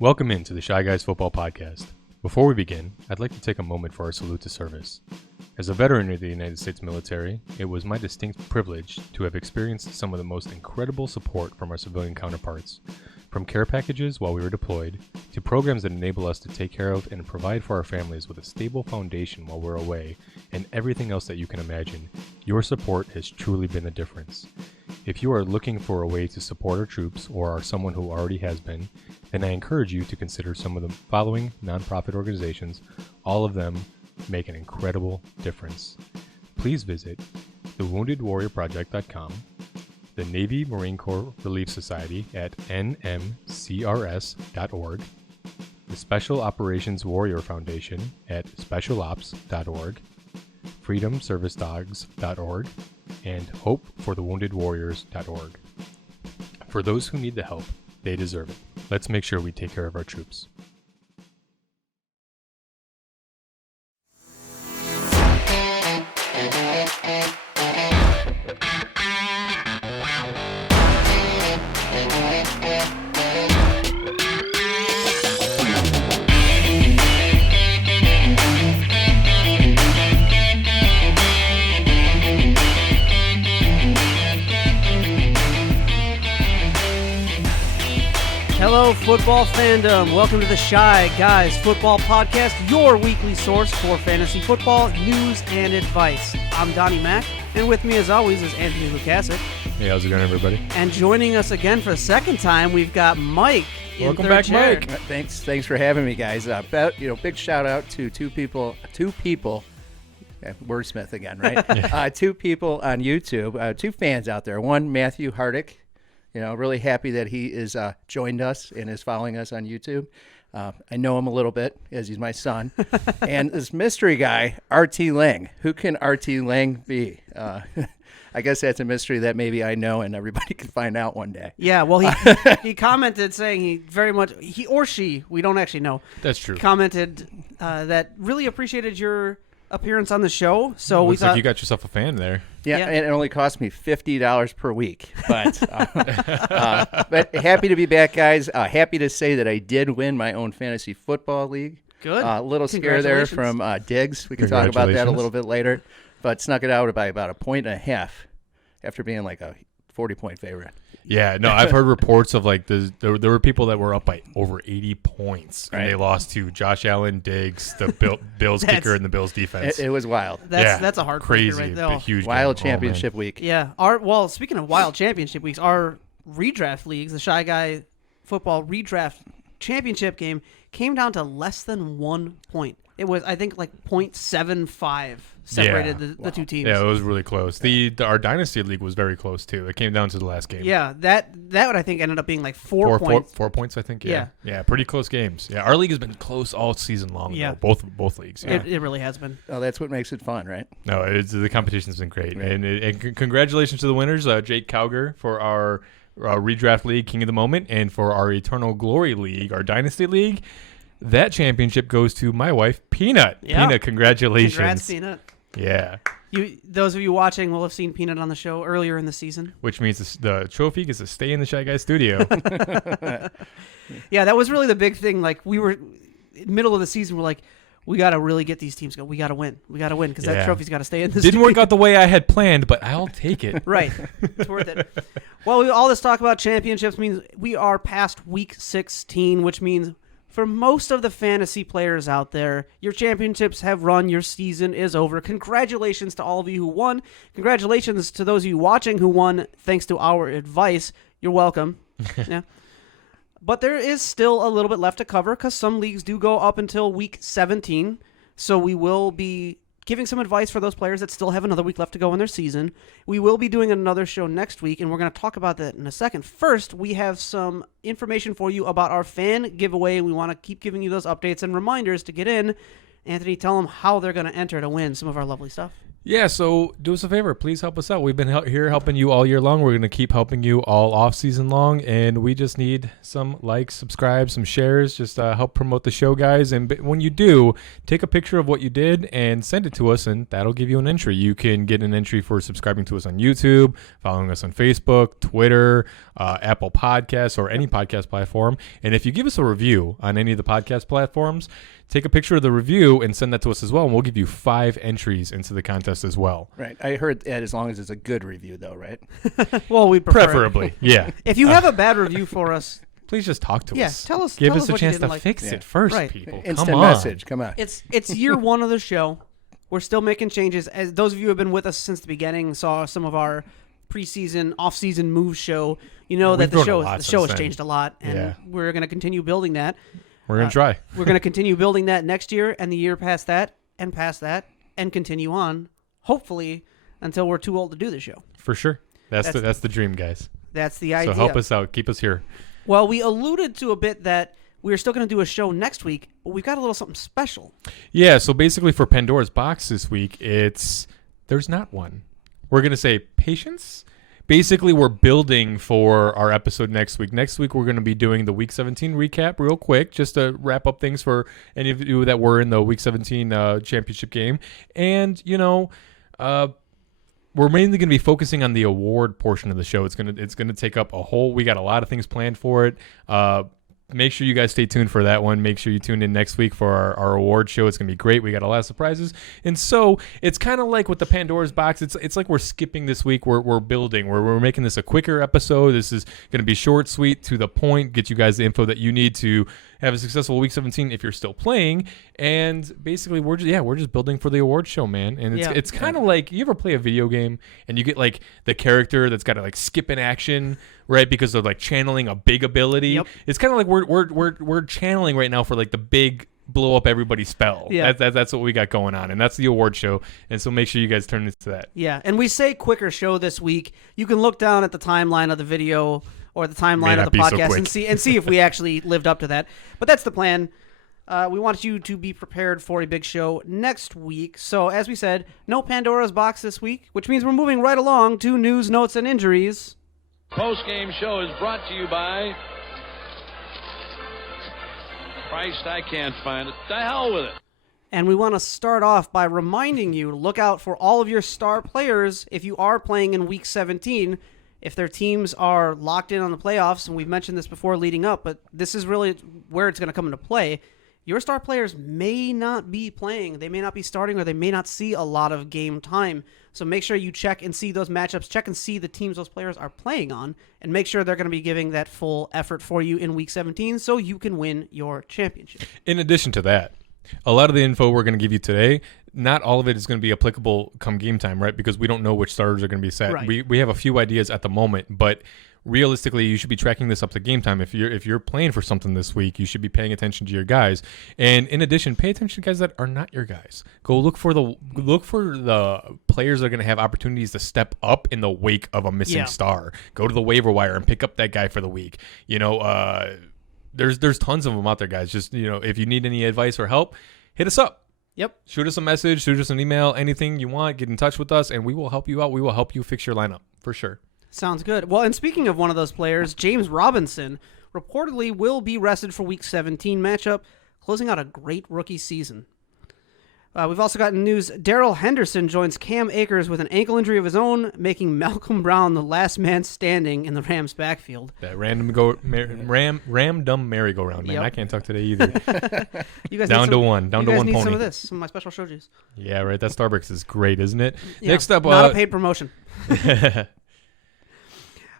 Welcome into the ChiGuys Football Podcast. Before we begin, I'd like to take a moment for our salute to service. As a veteran of the United States military, it was my distinct privilege to have experienced some of the most incredible support from our civilian counterparts, from care packages while we were deployed, to programs that enable us to take care of and provide for our families with a stable foundation while we're away, and everything else that you can imagine. Your support has truly been the difference. If you are looking for a way to support our troops or are someone who already has been, then I encourage you to consider some of the following nonprofit organizations. All of them make an incredible difference. Please visit thewoundedwarriorproject.com, the Navy Marine Corps Relief Society at nmcrs.org, the Special Operations Warrior Foundation at specialops.org, freedomservicedogs.org, and hopeforthewoundedwarriors.org. For those who need the help, they deserve it. Let's make sure we take care of our troops. Hello, football fandom. Welcome to the Shy Guys Football Podcast, your weekly source for fantasy football news and advice. I'm Donnie Mack, and with me, as always, is Anthony Lukasic. Hey, how's it going, everybody? And joining us again for the second time, we've got Mike. Welcome back, chair. Mike. Thanks for having me, guys. Big shout out to two people. Wordsmith again, right? Two people on YouTube, two fans out there. One, Matthew Hardick. Really happy that he is joined us and is following us on YouTube. I know him a little bit, as he's my son. And this mystery guy, RT Lang. Who can RT Lang be? I guess that's a mystery that maybe I know and everybody can find out one day. Yeah, well, he commented saying he or she, we don't actually know. That's true. Commented that really appreciated your appearance on the show. So Looks like you got yourself a fan there. Yeah, and it only cost me $50 per week. But but happy to be back, guys. Happy to say that I did win my own fantasy football league. Good. A little scare there from Diggs. We can talk about that a little bit later. But snuck it out by about 1.5 after being like a 40-point favorite. Yeah, no, I've heard reports of like there were people that were up by over 80 points, and they lost to Josh Allen, Diggs, the Bills kicker, and the Bills defense. It was wild. That's a hard crazy, right there. huge wild game. championship week. Yeah. Speaking of wild championship weeks, our redraft leagues, the Shy Guy Football redraft championship game came down to less than 1 point. It was, I think, like 0.75 separated the two teams. Yeah, it was really close. Our Dynasty League was very close, too. It came down to the last game. Yeah, that I think ended up being like 4 points. 4 points, I think, yeah. Yeah, pretty close games. Yeah, our league has been close all season long, though, both leagues. Yeah. It really has been. Oh, that's what makes it fun, right? No, the competition's been great. Right. And congratulations to the winners, Jake Cowger for our redraft league, King of the Moment, and for our Eternal Glory League, our Dynasty League. That championship goes to my wife, Peanut. Yeah. Peanut, congratulations. Congrats, Peanut. Yeah. Those of you watching will have seen Peanut on the show earlier in the season. Which means the trophy gets to stay in the Shy Guys studio. Yeah, that was really the big thing. Like, we were middle of the season, we're like, we got to really get these teams going. We got to win. Because that trophy's got to stay in the Didn't work out the way I had planned, but I'll take it. Right. It's worth it. Well, all this talk about championships means we are past week 16, which means for most of the fantasy players out there, your championships have run. Your season is over. Congratulations to all of you who won. Congratulations to those of you watching who won thanks to our advice. You're welcome. Yeah. But there is still a little bit left to cover because some leagues do go up until week 17. So we will be giving some advice for those players that still have another week left to go in their season. We will be doing another show next week, and we're going to talk about that in a second. First, we have some information for you about our fan giveaway, and we want to keep giving you those updates and reminders to get in. Anthony, tell them how they're going to enter to win some of our lovely stuff. Yeah, so do us a favor. Please help us out. We've been here helping you all year long. We're going to keep helping you all off season long, and we just need some likes, subscribe, some shares. Just help promote the show, guys. And when you do, take a picture of what you did and send it to us, and that'll give you an entry. You can get an entry for subscribing to us on YouTube, following us on Facebook, Twitter, Apple Podcasts, or any podcast platform. And if you give us a review on any of the podcast platforms, take a picture of the review and send that to us as well, and we'll give you 5 entries into the contest as well. Right. I heard that as long as it's a good review, though, right? Well, we prefer Preferably, yeah. If you have a bad review for us, Please just talk to us. tell us. Give tell us a what you chance didn't to like. fix Yeah. it first, Right. people. Instant Come on. message. Come on. It's year 1 of the show. We're still making changes. As those of you who have been with us since the beginning, saw some of our preseason, off-season moves show. You know that we've the grown a show lot has since then. changed a lot, and Yeah. we're going to continue building that. We're going to try. We're going to continue building that next year and the year past that, and continue on, hopefully, until we're too old to do the show. For sure. That's the dream, guys. That's the idea. So help us out. Keep us here. Well, we alluded to a bit that we're still going to do a show next week, but we've got a little something special. Yeah, so basically for Pandora's Box this week, there's not one. We're going to say patience. Basically, we're building for our episode next week. Next week, we're going to be doing the Week 17 recap real quick, just to wrap up things for any of you that were in the Week 17 championship game. And, we're mainly going to be focusing on the award portion of the show. It's going to take up a whole. We got a lot of things planned for it. Make sure you guys stay tuned for that one. Make sure you tune in next week for our award show. It's going to be great. We got a lot of surprises. And so it's kind of like with the Pandora's Box. It's like we're skipping this week. We're building. We're making this a quicker episode. This is going to be short, sweet, to the point, get you guys the info that you need to have a successful Week 17 if you're still playing. And basically, we're just building for the award show, man. And it's kind of like, you ever play a video game and you get like the character that's got to like skip in action, right? Because of like channeling a big ability. Yep. It's kind of like we're channeling right now for like the big blow up everybody spell. Yeah. That's what we got going on, and that's the award show. And so make sure you guys turn into that. Yeah, and we say quicker show this week. You can look down at the timeline of the video or the timeline of the podcast and see if we actually lived up to that. But that's the plan. We want you to be prepared for a big show next week. So as we said, no Pandora's Box this week, which means we're moving right along to news, notes, and injuries. Post-game show is brought to you by... Christ, I can't find it. The hell with it. And we want to start off by reminding you to look out for all of your star players if you are playing in Week 17. If their teams are locked in on the playoffs, and we've mentioned this before leading up, but this is really where it's going to come into play. Your star players may not be playing. They may not be starting, or they may not see a lot of game time. So make sure you check and see those matchups. Check and see the teams those players are playing on, and make sure they're going to be giving that full effort for you in Week 17 so you can win your championship. In addition to that, a lot of the info we're going to give you today, not all of it is going to be applicable come game time, right? Because we don't know which starters are going to be set. Right. We have a few ideas at the moment, but realistically, you should be tracking this up to game time. If you're playing for something this week, you should be paying attention to your guys. And in addition, pay attention to guys that are not your guys. Go look for the players that are going to have opportunities to step up in the wake of a missing star. Go to the waiver wire and pick up that guy for the week. There's tons of them out there, guys. Just, if you need any advice or help, hit us up. Yep. Shoot us a message, shoot us an email, anything you want, get in touch with us, and we will help you out. We will help you fix your lineup for sure. Sounds good. Well, and speaking of one of those players, James Robinson reportedly will be rested for Week 17 matchup, closing out a great rookie season. We've also gotten news. Darrell Henderson joins Cam Akers with an ankle injury of his own, making Malcolm Brown the last man standing in the Rams' backfield. That random merry-go-round, man. Yep. I can't talk today either. You guys down need to one pony. pony. Some of this, some of my special show juice. Yeah, right. That Starbucks is great, isn't it? Yeah, Next up, not a paid promotion.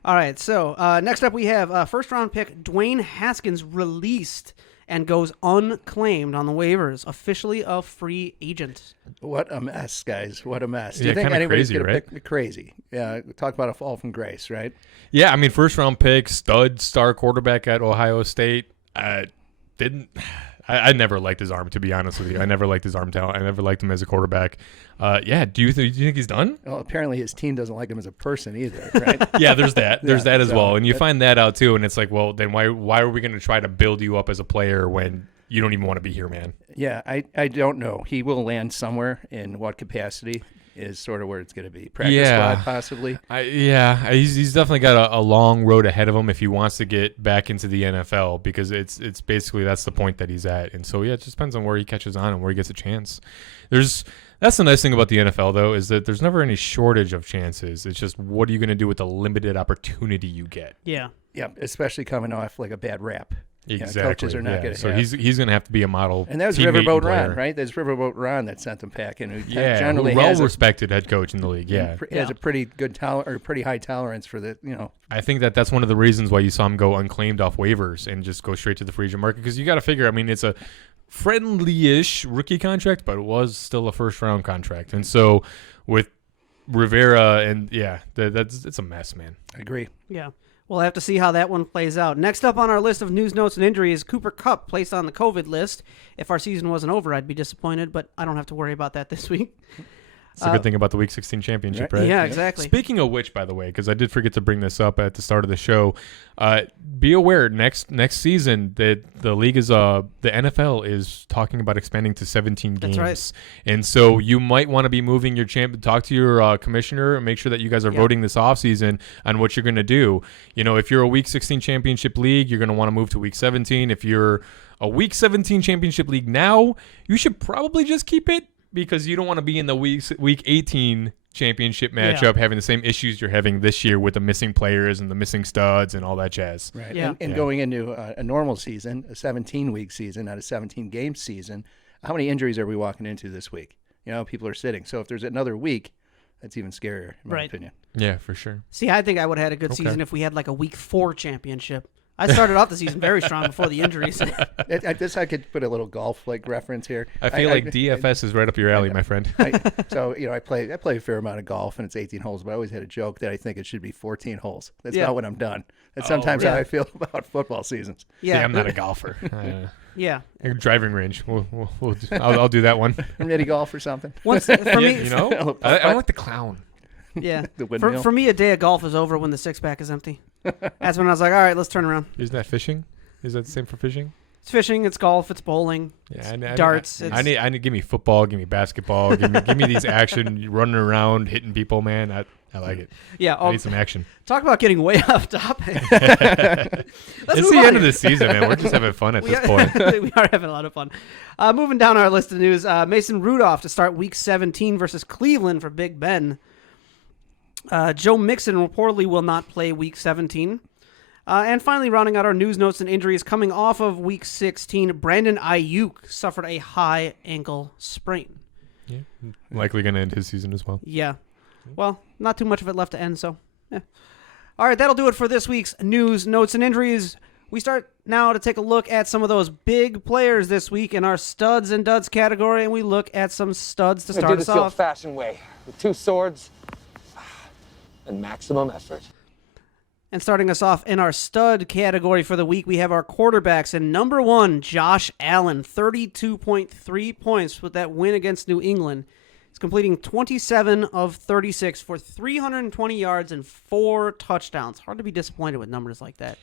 All right, so next up we have first-round pick Dwayne Haskins released and goes unclaimed on the waivers, officially a free agent. What a mess, guys. What a mess. Do Yeah, you think kinda anybody's crazy, going right? to pick crazy? Yeah, talk about a fall from grace, right? Yeah, I mean, first-round pick, stud star quarterback at Ohio State. I never liked his arm, to be honest with you. I never liked his arm talent. I never liked him as a quarterback. Do you think he's done? Well, apparently his team doesn't like him as a person either, right? Yeah, there's that. There's that as so well. And you find that out too, and it's like, well, then why are we going to try to build you up as a player when you don't even want to be here, man? Yeah, I don't know. He will land somewhere in what capacity. is sort of where it's going to be. Practice squad, possibly. He's definitely got a long road ahead of him if he wants to get back into the NFL, because it's basically that's the point that he's at. And so, it just depends on where he catches on and where he gets a chance. That's the nice thing about the NFL, though, is that there's never any shortage of chances. It's just what are you going to do with the limited opportunity you get? Yeah. Yeah, especially coming off like a bad rap. Exactly. Coaches are not going to So he's going to have to be a model. And that was Riverboat Ron, right? That's Riverboat Ron that sent him packing. Who generally well-respected head coach in the league, has a pretty good pretty high tolerance for the, I think that's one of the reasons why you saw him go unclaimed off waivers and just go straight to the free agent market, because you got to figure, I mean, it's a friendly-ish rookie contract, but it was still a first-round contract. And so with Rivera it's a mess, man. I agree. Yeah. We'll have to see how that one plays out. Next up on our list of news, notes, and injuries, Cooper Kupp placed on the COVID list. If our season wasn't over, I'd be disappointed, but I don't have to worry about that this week. It's a good thing about the Week 16 championship, right? Yeah, exactly. Speaking of which, by the way, because I did forget to bring this up at the start of the show, be aware next season that the league the NFL is talking about expanding to 17 games. That's right. And so you might want to be moving your talk to your commissioner and make sure that you guys are voting this offseason on what you're going to do. If you're a Week 16 championship league, you're going to want to move to Week 17. If you're a Week 17 championship league now, you should probably just keep it, because you don't want to be in the week 18 championship matchup having the same issues you're having this year with the missing players and the missing studs and all that jazz. Right. Yeah. And going into a normal season, a 17-week season, not a 17-game season, how many injuries are we walking into this week? People are sitting. So if there's another week, that's even scarier, in my opinion. Yeah, for sure. See, I think I would have had a good season if we had like a Week 4 championship. I started off the season very strong before the injuries. I guess I could put a little golf reference here. I feel like DFS is right up your alley, my friend. I play a fair amount of golf, and it's 18 holes, but I always had a joke that I think it should be 14 holes. That's not when I'm done. That's sometimes how I feel about football seasons. Yeah, I'm not a golfer. Yeah. Driving range. I'll do that one. Mini golf or something. For me, I like the clown. Yeah. For me, a day of golf is over when the six-pack is empty. That's when I was like, all right, let's turn around. Isn't that fishing? Is that the same for fishing? It's fishing, it's golf, it's bowling, darts. I need give me football, give me basketball, give me these action, running around, hitting people, man. I like it. Yeah, I need some action. Talk about getting way off topic. It's the end of the season, man. We're just having fun at this point. We are having a lot of fun. Moving down our list of news, Mason Rudolph to start Week 17 versus Cleveland for Big Ben. Joe Mixon reportedly will not play Week 17. And finally, rounding out our news, notes, and injuries, coming off of Week 16, Brandon Ayuk suffered a high ankle sprain. Yeah, likely going to end his season as well. Yeah. Well, not too much of it left to end, so yeah. All right, that'll do it for this week's news, notes, and injuries. We start now to take a look at some of those big players this week in our studs and duds category, and we look at some studs to start us off. Do this the old-fashioned way, with 2 swords and maximum effort. And starting us off in our stud category for the week, we have our quarterbacks. And number 1, Josh Allen, 32.3 points with that win against New England. He's completing 27 of 36 for 320 yards and 4 touchdowns. Hard to be disappointed with numbers like that.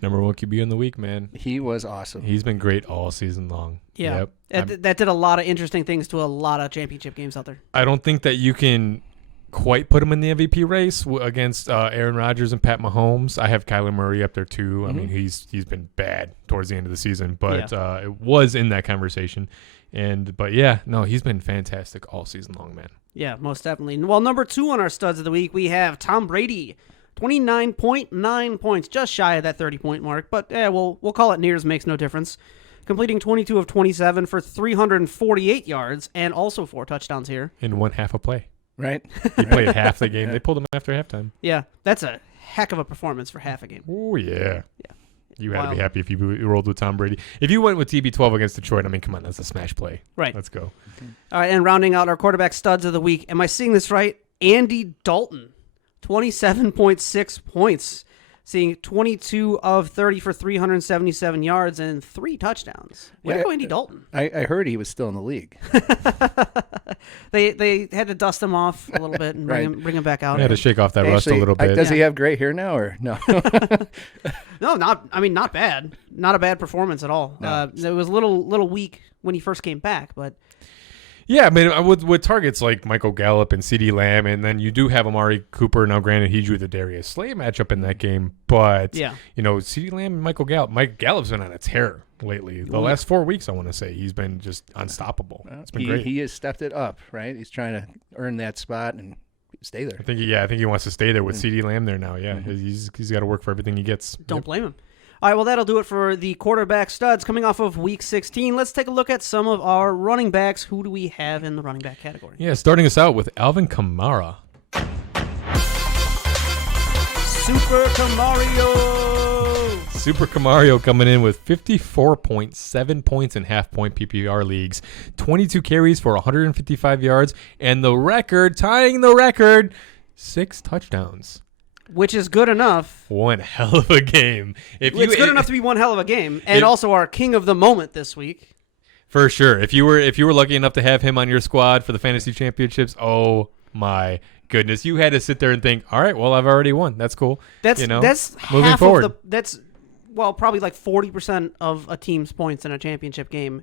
Number 1 QB in the week, man. He was awesome. He's been great all season long. Yeah. Yep. That did a lot of interesting things to a lot of championship games out there. I don't think that you can quite put him in the MVP race against Aaron Rodgers and Pat Mahomes. I have Kyler Murray up there too. I mean, he's been bad towards the end of the season, but it was in that conversation. But he's been fantastic all season long, man. Yeah, most definitely. Well, number 2 on our studs of the week, we have Tom Brady, 29.9 points, just shy of that 30-point mark, but we'll call it nears, makes no difference. Completing 22 of 27 for 348 yards and also 4 touchdowns here. In one half a play. Right. He played half the game. They pulled him after halftime. Yeah, that's a heck of a performance for half a game. Oh, yeah. Yeah. You had to be happy if you rolled with Tom Brady. If you went with TB12 against Detroit, I mean, come on, that's a smash play. Right. Let's go. All right, and rounding out our quarterback studs of the week, am I seeing this right? Andy Dalton, 27.6 points, seeing 22 of 30 for 377 yards and 3 touchdowns. Way to go, Andy Dalton. I heard he was still in the league. They had to dust him off a little bit and bring him back out. They had to shake off that rust a little bit. Does he have gray hair now or no? No, not bad. Not a bad performance at all. No. It was a little weak when he first came back, but Yeah, I mean, with targets like Michael Gallup and CeeDee Lamb, and then you do have Amari Cooper. Now, granted, he drew the Darius Slay matchup in that game, but CeeDee Lamb and Michael Gallup. Mike Gallup's been on a tear lately. The last 4 weeks, I want to say, he's been just unstoppable. It's been great. He has stepped it up, right? He's trying to earn that spot and stay there. I think he wants to stay there with CeeDee Lamb there now. Yeah, he's got to work for everything he gets. Don't blame him. All right, well, that'll do it for the quarterback studs coming off of Week 16. Let's take a look at some of our running backs. Who do we have in the running back category? Yeah, starting us out with Alvin Kamara. Super Camario coming in with 54.7 points in half-point PPR leagues, 22 carries for 155 yards, and tying the record, 6 touchdowns. Which is good enough. One hell of a game. It's good enough to be one hell of a game, and also our king of the moment this week. For sure. If you were lucky enough to have him on your squad for the fantasy championships, oh my goodness, you had to sit there and think, all right, well, I've already won. That's cool. That's moving half forward. of that's probably like 40% of a team's points in a championship game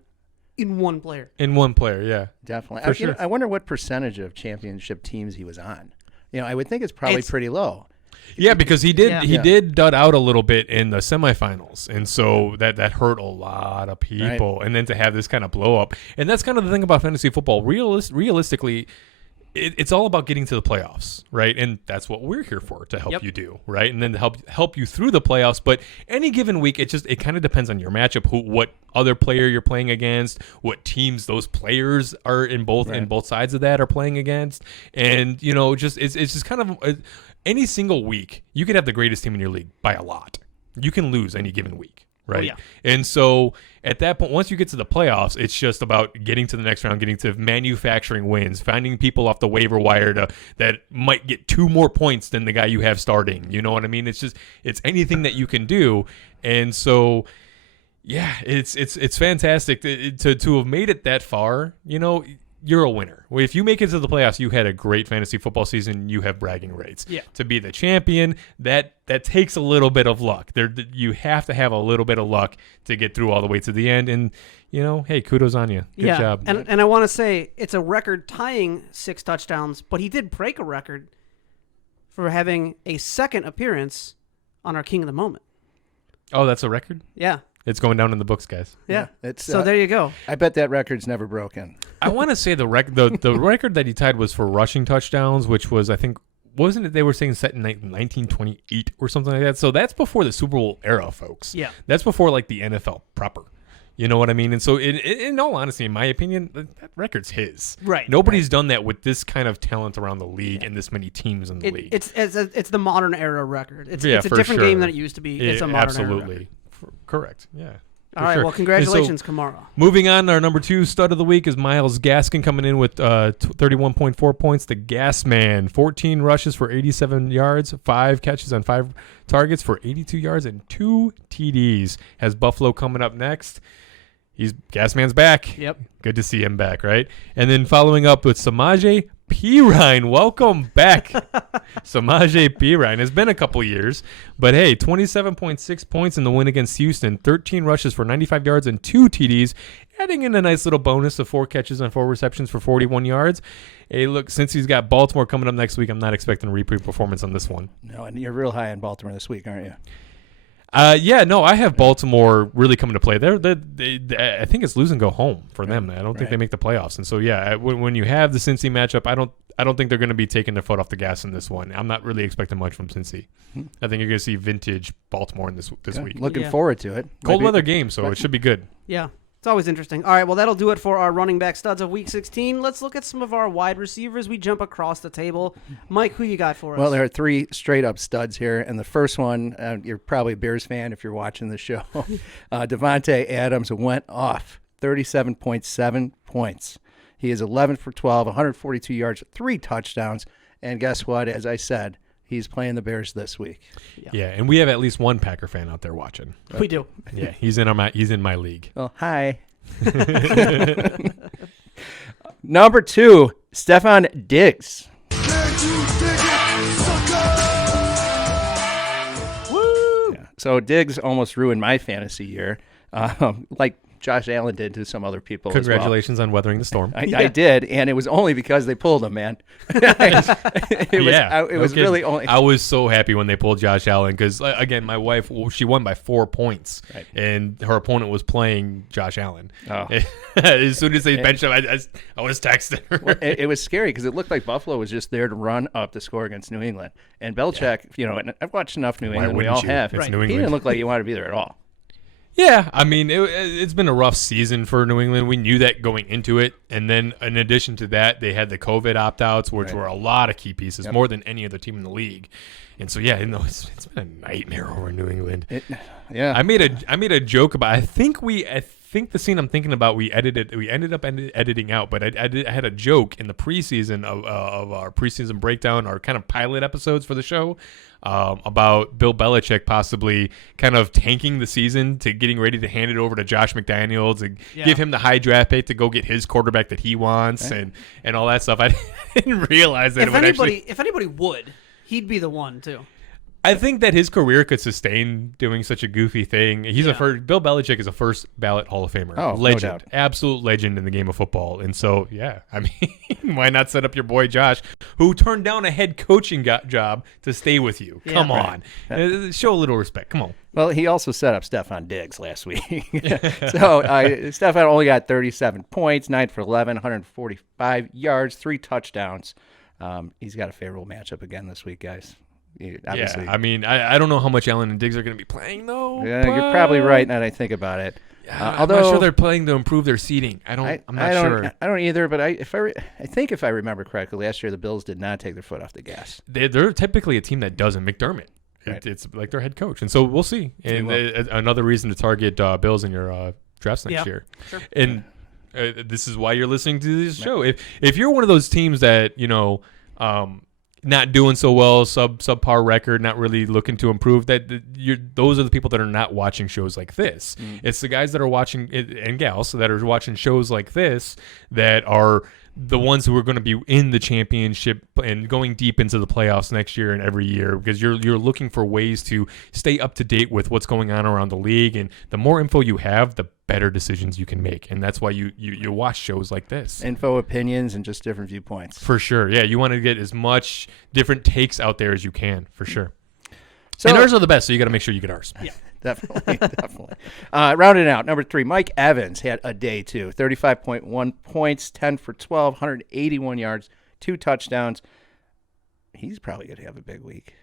in one player. Yeah, definitely. Sure. I wonder what percentage of championship teams he was on. I would think it's probably pretty low. Yeah, because he did dud out a little bit in the semifinals, and so that hurt a lot of people. Right. And then to have this kind of blow up, and that's kind of the thing about fantasy football. Realistically, it's all about getting to the playoffs, right? And that's what we're here for, to help you do, right? And then to help you through the playoffs. But any given week, it kind of depends on your matchup, what other player you're playing against, what teams those players are in both sides of that are playing against, and it's just kind of any single week you could have the greatest team in your league by a lot. You can lose any given week. Right. Oh, yeah. And so at that point, once you get to the playoffs, it's just about getting to the next round, getting to manufacturing wins, finding people off the waiver wire that might get 2 more points than the guy you have starting. You know what I mean? It's anything that you can do. And so, yeah, it's fantastic to have made it that far. You're a winner. If you make it to the playoffs, you had a great fantasy football season. You have bragging rights. Yeah. To be the champion, that takes a little bit of luck. You have to have a little bit of luck to get through all the way to the end. And hey, kudos on you. Good job. And I want to say it's a record tying 6 touchdowns, but he did break a record for having a second appearance on our King of the Moment. Oh, that's a record? Yeah. It's going down in the books, guys. Yeah. So there you go. I bet that record's never broken. I want to say the record that he tied was for rushing touchdowns, which was, I think, wasn't it they were saying set in 1928 or something like that? So that's before the Super Bowl era, folks. Yeah. That's before like the NFL proper. You know what I mean? And so in all honesty, in my opinion, that record's his. Right. Nobody's done that with this kind of talent around the league and this many teams in the league. It's the modern era record. It's a different game than it used to be. It's a modern era record. Correct. Yeah. All right. Well, congratulations, Kamara. Moving on, our number 2 stud of the week is Myles Gaskin coming in with 31.4 points. The Gas Man, 14 rushes for 87 yards, 5 catches on 5 targets for 82 yards and 2 TDs. Has Buffalo coming up next. Gas Man's back. Yep. Good to see him back, right? And then following up with Samaje Perine. Welcome back. Samaje Perine. It's been a couple years, but hey, 27.6 points in the win against Houston, 13 rushes for 95 yards and 2 TDs, adding in a nice little bonus of 4 catches on 4 receptions for 41 yards. Hey, look, since he's got Baltimore coming up next week, I'm not expecting a repeat performance on this one. No, and you're real high on Baltimore this week, aren't you? I have Baltimore really coming to play. I think it's lose and go home for them. I don't think they make the playoffs. And so, when you have the Cincy matchup, I don't think they're going to be taking their foot off the gas in this one. I'm not really expecting much from Cincy. I think you're going to see vintage Baltimore in this week. Looking forward to it. Cold weather game, so it should be good. Yeah. It's always interesting. All right, well, that'll do it for our running back studs of Week 16. Let's look at some of our wide receivers. We jump across the table. Mike, who you got for us? Well, there are 3 straight-up studs here, and the first one, you're probably a Bears fan if you're watching the show. Devontae Adams went off, 37.7 points. He is 11 for 12, 142 yards, 3 touchdowns, and guess what? As I said, he's playing the Bears this week. Yeah, and we have at least one Packer fan out there watching. We do. Yeah, he's in my league. Well, hi. Number 2, Stefon Diggs. Woo! Yeah. So Diggs almost ruined my fantasy year. Like Josh Allen did to some other people. as well. Congratulations on weathering the storm. I did, and it was only because they pulled him, man. It was really only. I was so happy when they pulled Josh Allen because, again, my wife, she won by 4 points, and her opponent was playing Josh Allen. Oh. As soon as they benched him, I was texting her. Well, it was scary because it looked like Buffalo was just there to run up the score against New England. And Belichick, and I've watched enough New England. We all have. It's New He England. didn't look like he wanted to be there at all. Yeah, I mean, it's been a rough season for New England. We knew that going into it. And then in addition to that, they had the COVID opt-outs, which were a lot of key pieces, more than any other team in the league. And so, yeah, it's been a nightmare over in New England. I made a joke about, I think the scene I'm thinking about, we ended up editing out, but I had a joke in the preseason of our preseason breakdown, our kind of pilot episodes for the show, about Bill Belichick possibly kind of tanking the season to getting ready to hand it over to Josh McDaniels and give him the high draft pick to go get his quarterback that he wants and all that stuff. I didn't realize that if anybody would, he'd be the one too. I think that his career could sustain doing such a goofy thing. Bill Belichick is a first ballot Hall of Famer. Oh, legend. no doubt. Absolute legend in the game of football. And so, yeah, I mean, why not set up your boy Josh, who turned down a head coaching job to stay with you? Yeah, Come on. Show a little respect. Come on. Well, he also set up Stephon Diggs last week. So Stephon only got 37 points, 9 for 11, 145 yards, 3 touchdowns. He's got a favorable matchup again this week, guys. Obviously. Yeah, I mean, I don't know how much Allen and Diggs are going to be playing, though. Yeah, you're probably right now that I think about it. I'm not sure they're playing to improve their seating. I'm not sure. I don't either, but I think if I remember correctly, last year the Bills did not take their foot off the gas. They're typically a team that doesn't. McDermott. Right. It's like their head coach. And so we'll see. And another reason to target Bills in your drafts next year. Sure. And this is why you're listening to this show. If you're one of those teams that, not doing so well, subpar record, not really looking to improve, those are the people that are not watching shows like this. It's the guys that are watching, and gals that are watching shows like this that are the ones who are going to be in the championship and going deep into the playoffs next year and every year, because you're looking for ways to stay up to date with what's going on around the league. And the more info you have, the better decisions you can make. And that's why you watch shows like this. Info, opinions, and just different viewpoints. For sure. Yeah, you want to get as much different takes out there as you can, for sure. So, and ours are the best, so you got to make sure you get ours. Yeah. Definitely. Rounding out, number 3, Mike Evans had a day too. 35.1 points, 10 for 12, 181 yards, 2 touchdowns. He's probably going to have a big week.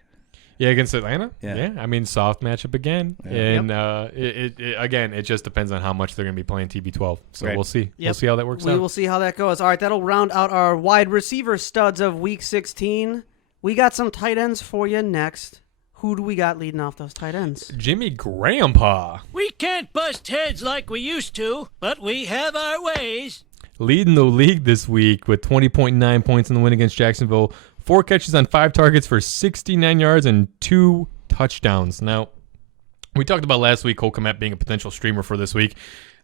Yeah, against Atlanta? Yeah. I mean, soft matchup again. Yeah. And it just depends on how much they're going to be playing TB12. So we'll see. Yep. We'll see how that works out. We will see how that goes. All right, that'll round out our wide receiver studs of Week 16. We got some tight ends for you next. Who do we got leading off those tight ends? Jimmy Grandpa. We can't bust heads like we used to, but we have our ways. Leading the league this week with 20.9 points in the win against Jacksonville. 4 catches on 5 targets for 69 yards and 2 touchdowns. Now, we talked about last week Cole Kmet being a potential streamer for this week.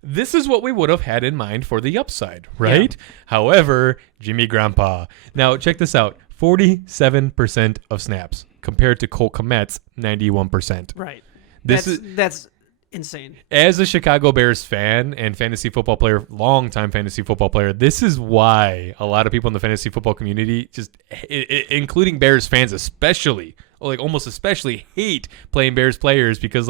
This is what we would have had in mind for the upside, right? Yeah. However, Jimmy Grandpa. Now, check this out. 47% of snaps compared to Cole Kmet's 91%. Right. That's insane. As a Chicago Bears fan and fantasy football player, longtime fantasy football player, this is why a lot of people in the fantasy football community, just including Bears fans especially, almost especially, hate playing Bears players because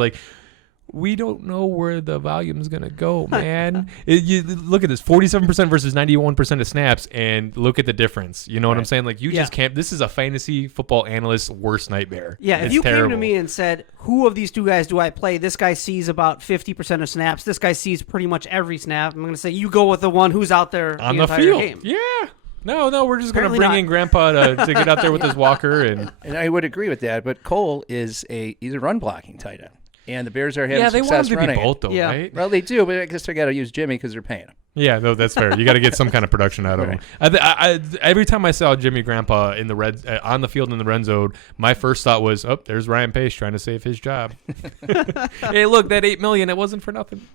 we don't know where the volume is going to go, man. You look at this, 47% versus 91% of snaps, and look at the difference. You know what I'm saying? You just can't. This is a fantasy football analyst's worst nightmare. Yeah, it's if you terrible. came to me and said, who of these two guys do I play? This guy sees about 50% of snaps. This guy sees pretty much every snap. I'm going to say you go with the one who's out there on the the entire field. Game. Yeah. No, we're just going to Apparently bring not. in Grandpa to get out there with his walker. And I would agree with that, but Cole he's a run blocking tight end. And the Bears are having they want success him to running be both, though, Yeah. right? Well, they do, but I guess they got to use Jimmy because they're paying him. Yeah, no, that's fair. You got to get some kind of production out of him. I every time I saw Jimmy Grandpa in the on the field in the red zone, my first thought was, "Oh, there's Ryan Pace trying to save his job." Hey, look, that $8 million, it wasn't for nothing.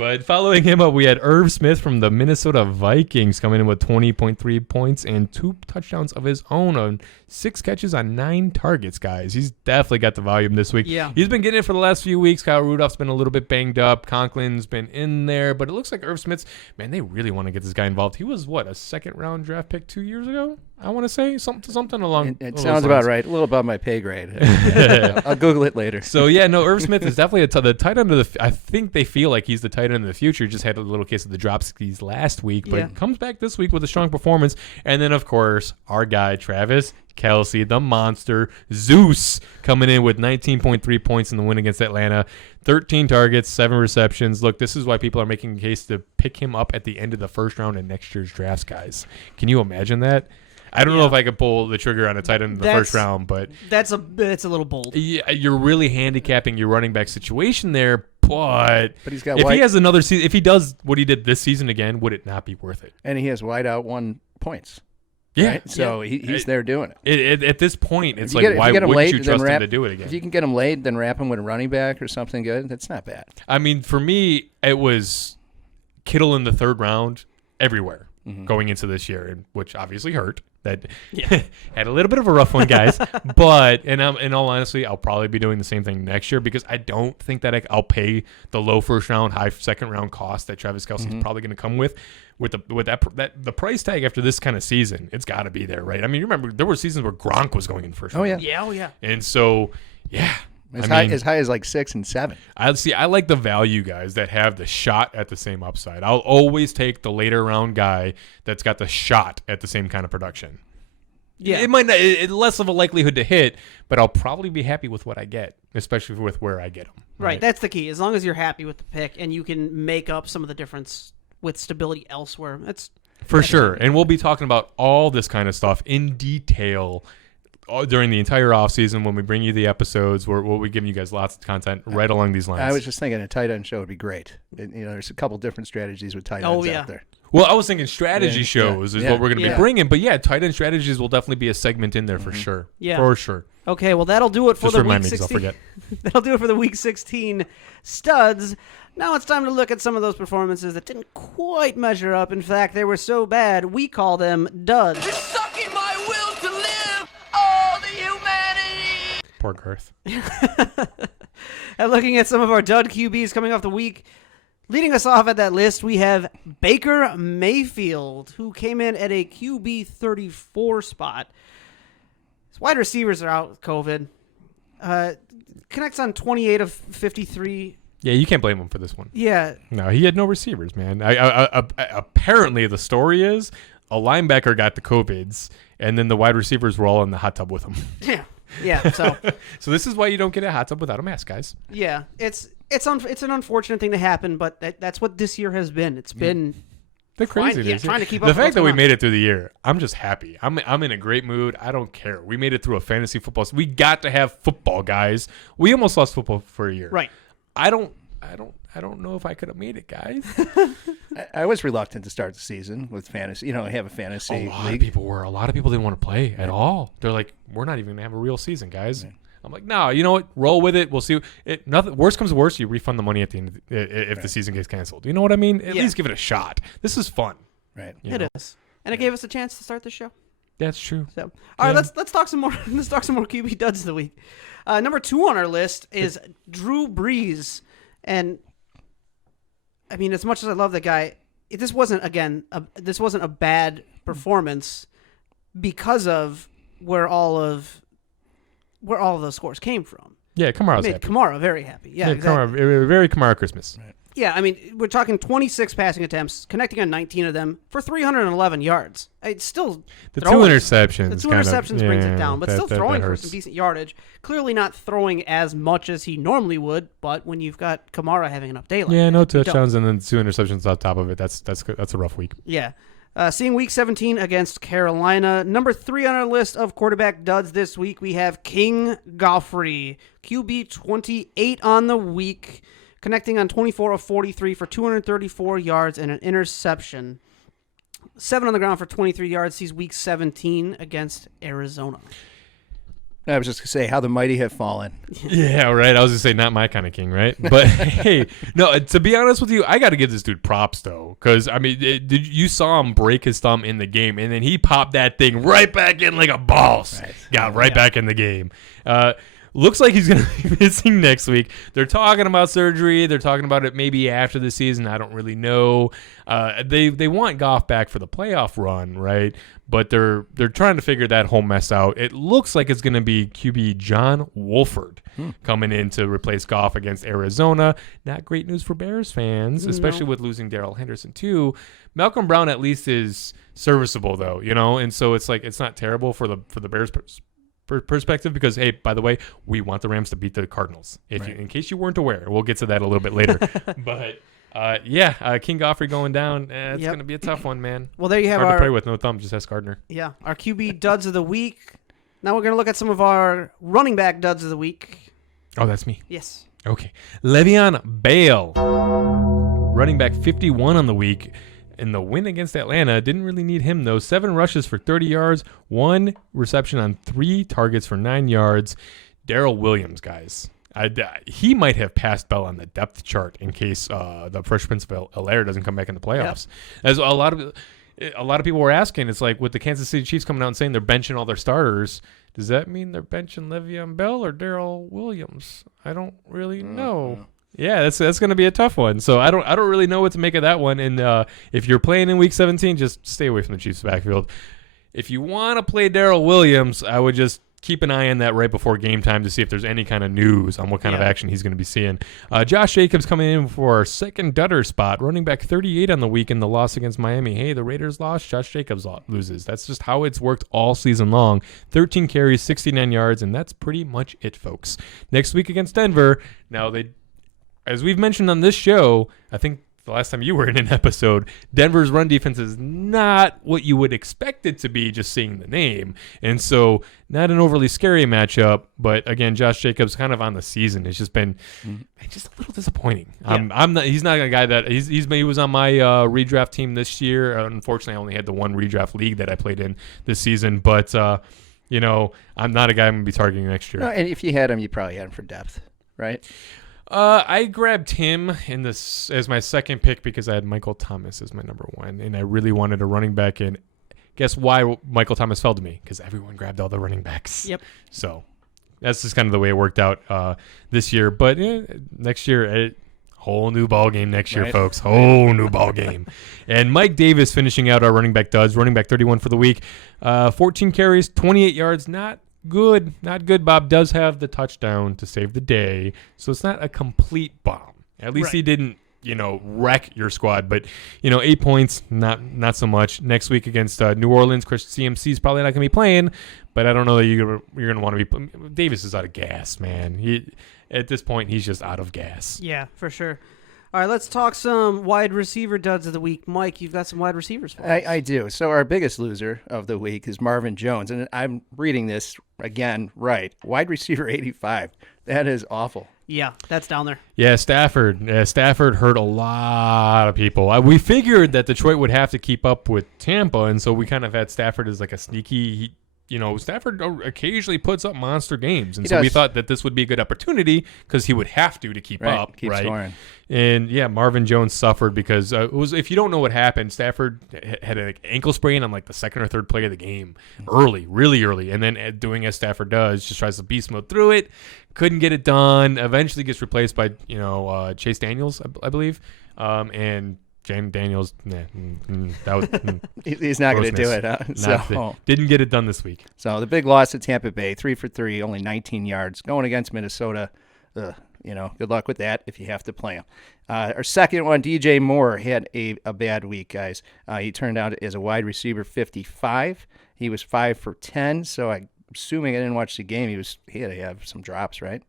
But following him up, we had Irv Smith from the Minnesota Vikings coming in with 20.3 points and 2 touchdowns of his own on 6 catches on 9 targets, guys. He's definitely got the volume this week. Yeah. He's been getting it for the last few weeks. Kyle Rudolph's been a little bit banged up. Conklin's been in there, but it looks like Irv Smith's, man, they really want to get this guy involved. He was, what, a second-round draft pick 2 years ago? I want to say something along It those sounds lines. about right. A little above my pay grade. I'll Google it later. So, yeah, no, Irv Smith is definitely the tight end of the – I think they feel like he's the tight end of the future. Just had a little case of the drop skis last week, but comes back this week with a strong performance. And then, of course, our guy, Travis Kelce, the monster, Zeus, coming in with 19.3 points in the win against Atlanta. 13 targets, 7 receptions. Look, this is why people are making a case to pick him up at the end of the first round in next year's drafts, guys. Can you imagine that? I don't know if I could pull the trigger on a tight end in the first round, but that's a little bold. Yeah, you're really handicapping your running back situation there. But he's got if he has another season, if he does what he did this season again, would it not be worth it? And he has wide out 1 points. Yeah, right? So he's there doing it. At this point, it's like, why wouldn't you trust him to do it again? If you can get him late, then wrap him with a running back or something good. That's not bad. I mean, for me, it was Kittle in the 3rd round everywhere going into this year, and which obviously hurt. That had a little bit of a rough one, guys. But in all honesty, I'll probably be doing the same thing next year because I don't think that I'll pay the low first round, high second round cost that Travis Kelce is probably going to come with the price tag after this kind of season. It's got to be there, right? I mean, you remember there were seasons where Gronk was going in first round. Yeah. And so, yeah. As high as like 6 and 7. I like the value guys that have the shot at the same upside. I'll always take the later round guy that's got the shot at the same kind of production. Yeah, it might not. It's less of a likelihood to hit, but I'll probably be happy with what I get, especially with where I get them. Right, that's the key. As long as you're happy with the pick and you can make up some of the difference with stability elsewhere, that's for sure. And we'll be talking about all this kind of stuff in detail during the entire offseason when we bring you the episodes where we'll be giving you guys lots of content right along these lines. I was just thinking a tight end show would be great. There's a couple different strategies with tight ends out there. Well, I was thinking strategy shows is what we're going to be bringing. But yeah, tight end strategies will definitely be a segment in there for sure. Yeah. For sure. Okay, well, that'll do it for just the remind Week me 'cause 16. I'll forget. That'll do it for the Week 16 studs. Now it's time to look at some of those performances that didn't quite measure up. In fact, they were so bad, we call them duds. You're sucking my will to live, all the humanity. Poor Garth. And looking at some of our dud QBs coming off the week, leading us off at that list, we have Baker Mayfield, who came in at a QB 34 spot. His wide receivers are out with COVID. Connects on 28 of 53. Yeah, you can't blame him for this one. Yeah. No, he had no receivers, man. Apparently, the story is a linebacker got the COVIDs, and then the wide receivers were all in the hot tub with him. Yeah. So, so this is why you don't get a hot tub without a mask, guys. Yeah, it's an unfortunate thing to happen, but that's what this year has been. It's been the crazy trying to keep up. The with fact that we what's made it through the year, I'm just happy. I'm in a great mood. I don't care. We made it through a fantasy football. We got to have football, guys. We almost lost football for a year. Right. I don't know if I could have made it, guys. I was reluctant to start the season with fantasy. Have a fantasy A lot league. of people were. A lot of people didn't want to play at all. They're like, we're not even going to have a real season, guys. Yeah. I'm like, no, you know what? Roll with it. We'll see. Nothing. Worst comes to worst, you refund the money at the end if the season gets canceled. You know what I mean? At least give it a shot. This is fun. Right. It is. And it gave us a chance to start the show. That's true. So, all right, let's talk some more. Let's talk some more QB duds of the week. Number 2 on our list is Drew Brees, and I mean, as much as I love the guy, this wasn't a bad performance because of where all of those scores came from. Yeah, Kamara's made happy. Kamara very happy. Yeah, exactly. Kamara, very Kamara Christmas. Right. Yeah, I mean, we're talking 26 passing attempts, connecting on 19 of them for 311 yards. It's still the 2 interceptions. The 2 interceptions brings it down, but still throwing for some decent yardage. Clearly not throwing as much as he normally would, but when you've got Kamara having enough daylight. Yeah, no touchdowns and then 2 interceptions on top of it. That's a rough week. Yeah. Seeing Week 17 against Carolina. Number 3 on our list of quarterback duds this week, we have King Goffrey, QB 28 on the week, connecting on 24 of 43 for 234 yards and an interception. 7 on the ground for 23 yards. He's Week 17 against Arizona. I was just going to say how the mighty have fallen. Yeah, right. I was going to say not my kind of king, right? But hey, no, to be honest with you, I got to give this dude props, though. Because, I mean, you saw him break his thumb in the game, and then he popped that thing right back in like a boss. Right. Got right back in the game. Looks like he's going to be missing next week. They're talking about surgery. They're talking about it maybe after the season. I don't really know. They want Goff back for the playoff run, right? But they're trying to figure that whole mess out. It looks like it's going to be QB John Wolford coming in to replace Goff against Arizona. Not great news for Bears fans, especially with losing Darrell Henderson too. Malcolm Brown at least is serviceable though, and so it's like it's not terrible for the Bears perspective because, hey, by the way, we want the Rams to beat the Cardinals. In case you weren't aware, we'll get to that a little bit later. But King Godfrey going down. It's going to be a tough one, man. Well, there you have Hard to pray with no thumb. Just ask Gardner. Yeah, our QB duds of the week. Now we're going to look at some of our running back duds of the week. Oh, that's me. Yes. Okay. Le'Veon Bell, running back 51 on the week. In the win against Atlanta, didn't really need him, though. 7 rushes for 30 yards, 1 reception on 3 targets for 9 yards. Darrell Williams, guys. He might have passed Bell on the depth chart in case the Fresh Prince of Bel-Air doesn't come back in the playoffs. Yep. As a lot of people were asking, it's like with the Kansas City Chiefs coming out and saying they're benching all their starters, does that mean they're benching Le'Veon Bell or Darrell Williams? I don't really know. Yeah, that's going to be a tough one. So I don't really know what to make of that one. And if you're playing in Week 17, just stay away from the Chiefs' backfield. If you want to play Darrell Williams, I would just keep an eye on that right before game time to see if there's any kind of news on what kind of action he's going to be seeing. Josh Jacobs coming in for our second dudder spot, running back 38 on the week in the loss against Miami. Hey, the Raiders lost, Josh Jacobs loses. That's just how it's worked all season long. 13 carries, 69 yards, and that's pretty much it, folks. Next week against Denver, as we've mentioned on this show, I think the last time you were in an episode, Denver's run defense is not what you would expect it to be just seeing the name. And so not an overly scary matchup, but again, Josh Jacobs kind of on the season. It's just been just a little disappointing. Yeah. He's not a guy that he was on my redraft team this year. Unfortunately, I only had the one redraft league that I played in this season, but I'm not a guy I'm going to be targeting next year. No, and if you had him, you probably had him for depth, right? I grabbed him as my second pick because I had Michael Thomas as my number 1, and I really wanted a running back. And guess why Michael Thomas fell to me? Because everyone grabbed all the running backs. Yep. So that's just kind of the way it worked out this year. But next year, whole new ball game next year, folks. Whole new ball game. And Mike Davis finishing out our running back duds. Running back 31 for the week. 14 carries, 28 yards. Not good. Bob does have the touchdown to save the day, so it's not a complete bomb. At least he didn't, wreck your squad. But 8 points, not so much. Next week against New Orleans, Chris CMC is probably not going to be playing, but I don't know that you're going to want to be. Davis is out of gas, man. At this point, he's just out of gas. Yeah, for sure. All right, let's talk some wide receiver duds of the week. Mike, you've got some wide receivers for us. I do. So our biggest loser of the week is Marvin Jones. And I'm reading this again right. Wide receiver 85. That is awful. Yeah, that's down there. Yeah, Stafford. Stafford hurt a lot of people. We figured that Detroit would have to keep up with Tampa, and so we kind of had Stafford as like a sneaky Stafford occasionally puts up monster games, and we thought that this would be a good opportunity because he would have to keep up, keep scoring. And Marvin Jones suffered because it was. If you don't know what happened, Stafford had an ankle sprain on like the second or third play of the game, really early, and then doing as Stafford does, just tries to beast mode through it, couldn't get it done. Eventually gets replaced by Chase Daniels, I believe, and James Daniels, that was he's not going to do it. Huh? Didn't get it done this week. So the big loss at Tampa Bay, 3 for 3, only 19 yards, going against Minnesota. Good luck with that if you have to play him. Our second one, DJ Moore, had a bad week, guys. He turned out as a wide receiver 55. He was 5 for 10. So I'm assuming I didn't watch the game. He had to have some drops, right?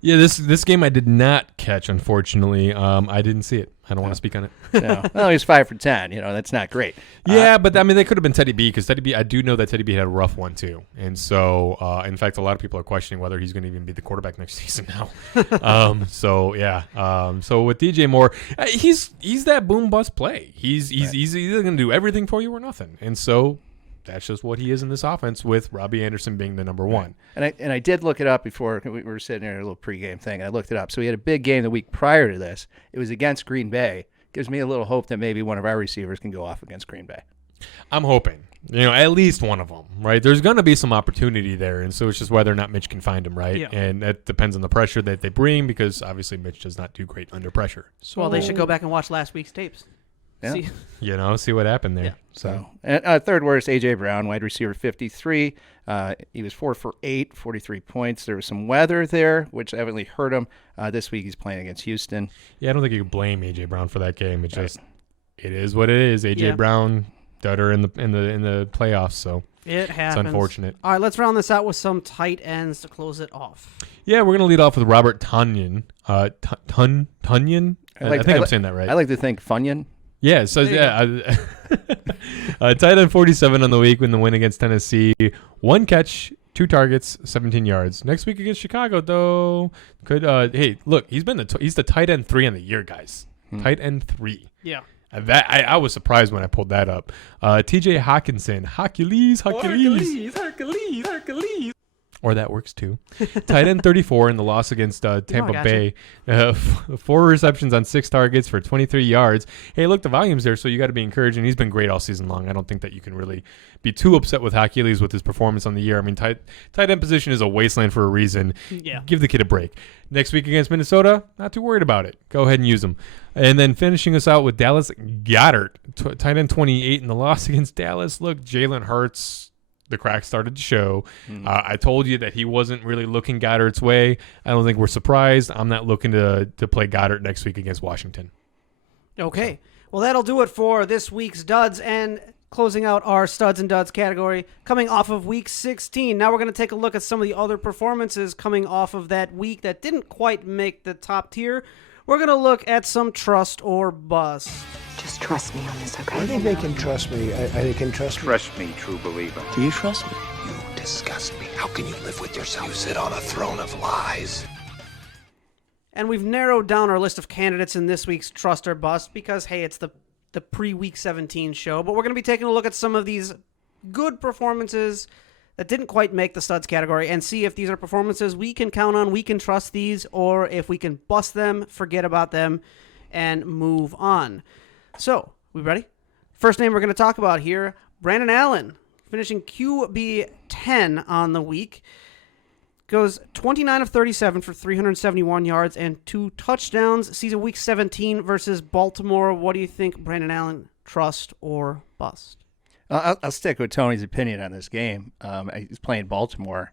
Yeah, this game I did not catch, unfortunately. I didn't see it. I don't want to speak on it. No. Well, he's 5 for 10. That's not great. Yeah, but I mean, they could have been Teddy B because Teddy B. I do know that Teddy B had a rough one too, and so in fact, a lot of people are questioning whether he's going to even be the quarterback next season now. So with DJ Moore, he's that boom bust play. He's either going to do everything for you or nothing, and so that's just what he is in this offense, with Robbie Anderson being the number one. And I did look it up before we were sitting there, a little pregame thing. I looked it up. So he had a big game the week prior to this. It was against Green Bay. Gives me a little hope that maybe one of our receivers can go off against Green Bay. I'm hoping, at least one of them, right? There's going to be some opportunity there, and so it's just whether or not Mitch can find him, right? Yeah. And that depends on the pressure that they bring, because obviously Mitch does not do great under pressure. So, Well, they should go back and watch last week's tapes. Yeah. See, see what happened there. Yeah. So And third worst, A.J. Brown, wide receiver 53. He was 4 for 8, 43 points. There was some weather there, which evidently hurt him. This week he's playing against Houston. yeah, I don't think you can blame A.J. Brown for that game. It's just, it is what it is. A.J. Yeah. Brown, dudder in the playoffs, so it happens. it's unfortunate. All right, let's round this out with some tight ends to close it off. Yeah, we're going to lead off with Robert Tonyan. Tonyan? I think I'm saying that right. I like to think Funyon. Yeah, so tight end 47 on the week in the win against Tennessee. 1 catch, 2 targets, 17 yards. Next week against Chicago, though, hey, look, he's the tight end 3 on the year, guys. Tight end 3. Yeah. I was surprised when I pulled that up. T.J. Hawkinson, Hercules. Or that works too. Tight end 34 in the loss against Tampa got Bay. 4 receptions on 6 targets for 23 yards. Hey, look, the volume's there, so you got to be encouraged. And he's been great all season long. I don't think that you can really be too upset with Hercules with his performance on the year. I mean, tight end position is a wasteland for a reason. Yeah. Give the kid a break. Next week against Minnesota, not too worried about it. Go ahead and use him. And then finishing us out with Dallas Goedert, tight end 28 in the loss against Dallas. Look, Jalen Hurts. The cracks started to show. I told you that he wasn't really looking Goddard's way. I don't think we're surprised. I'm not looking to play Goddard next week against Washington. Okay. Well, that'll do it for this week's duds, and closing out our studs and duds category coming off of week 16. Now we're going to take a look at some of the other performances coming off of that week that didn't quite make the top tier. We're going to look at some trust or bust. Just trust me on this, okay? I think they can trust me. They can trust me. Trust me, true believer. Do you trust me? You disgust me. How can you live with yourself? You sit on a throne of lies. And we've narrowed down our list of candidates in this week's Trust or Bust because, hey, it's the pre-Week 17 show. But we're going to be taking a look at some of these good performances that didn't quite make the studs category and see if these are performances we can count on, we can trust these, or if we can bust them, forget about them, and move on. So, we ready? First name we're going to talk about here, Brandon Allen, finishing QB 10 on the week. Goes 29 of 37 for 371 yards and 2 touchdowns. Season week 17 versus Baltimore. What do you think, Brandon Allen, trust or bust? I'll stick with Tony's opinion on this game. He's playing Baltimore.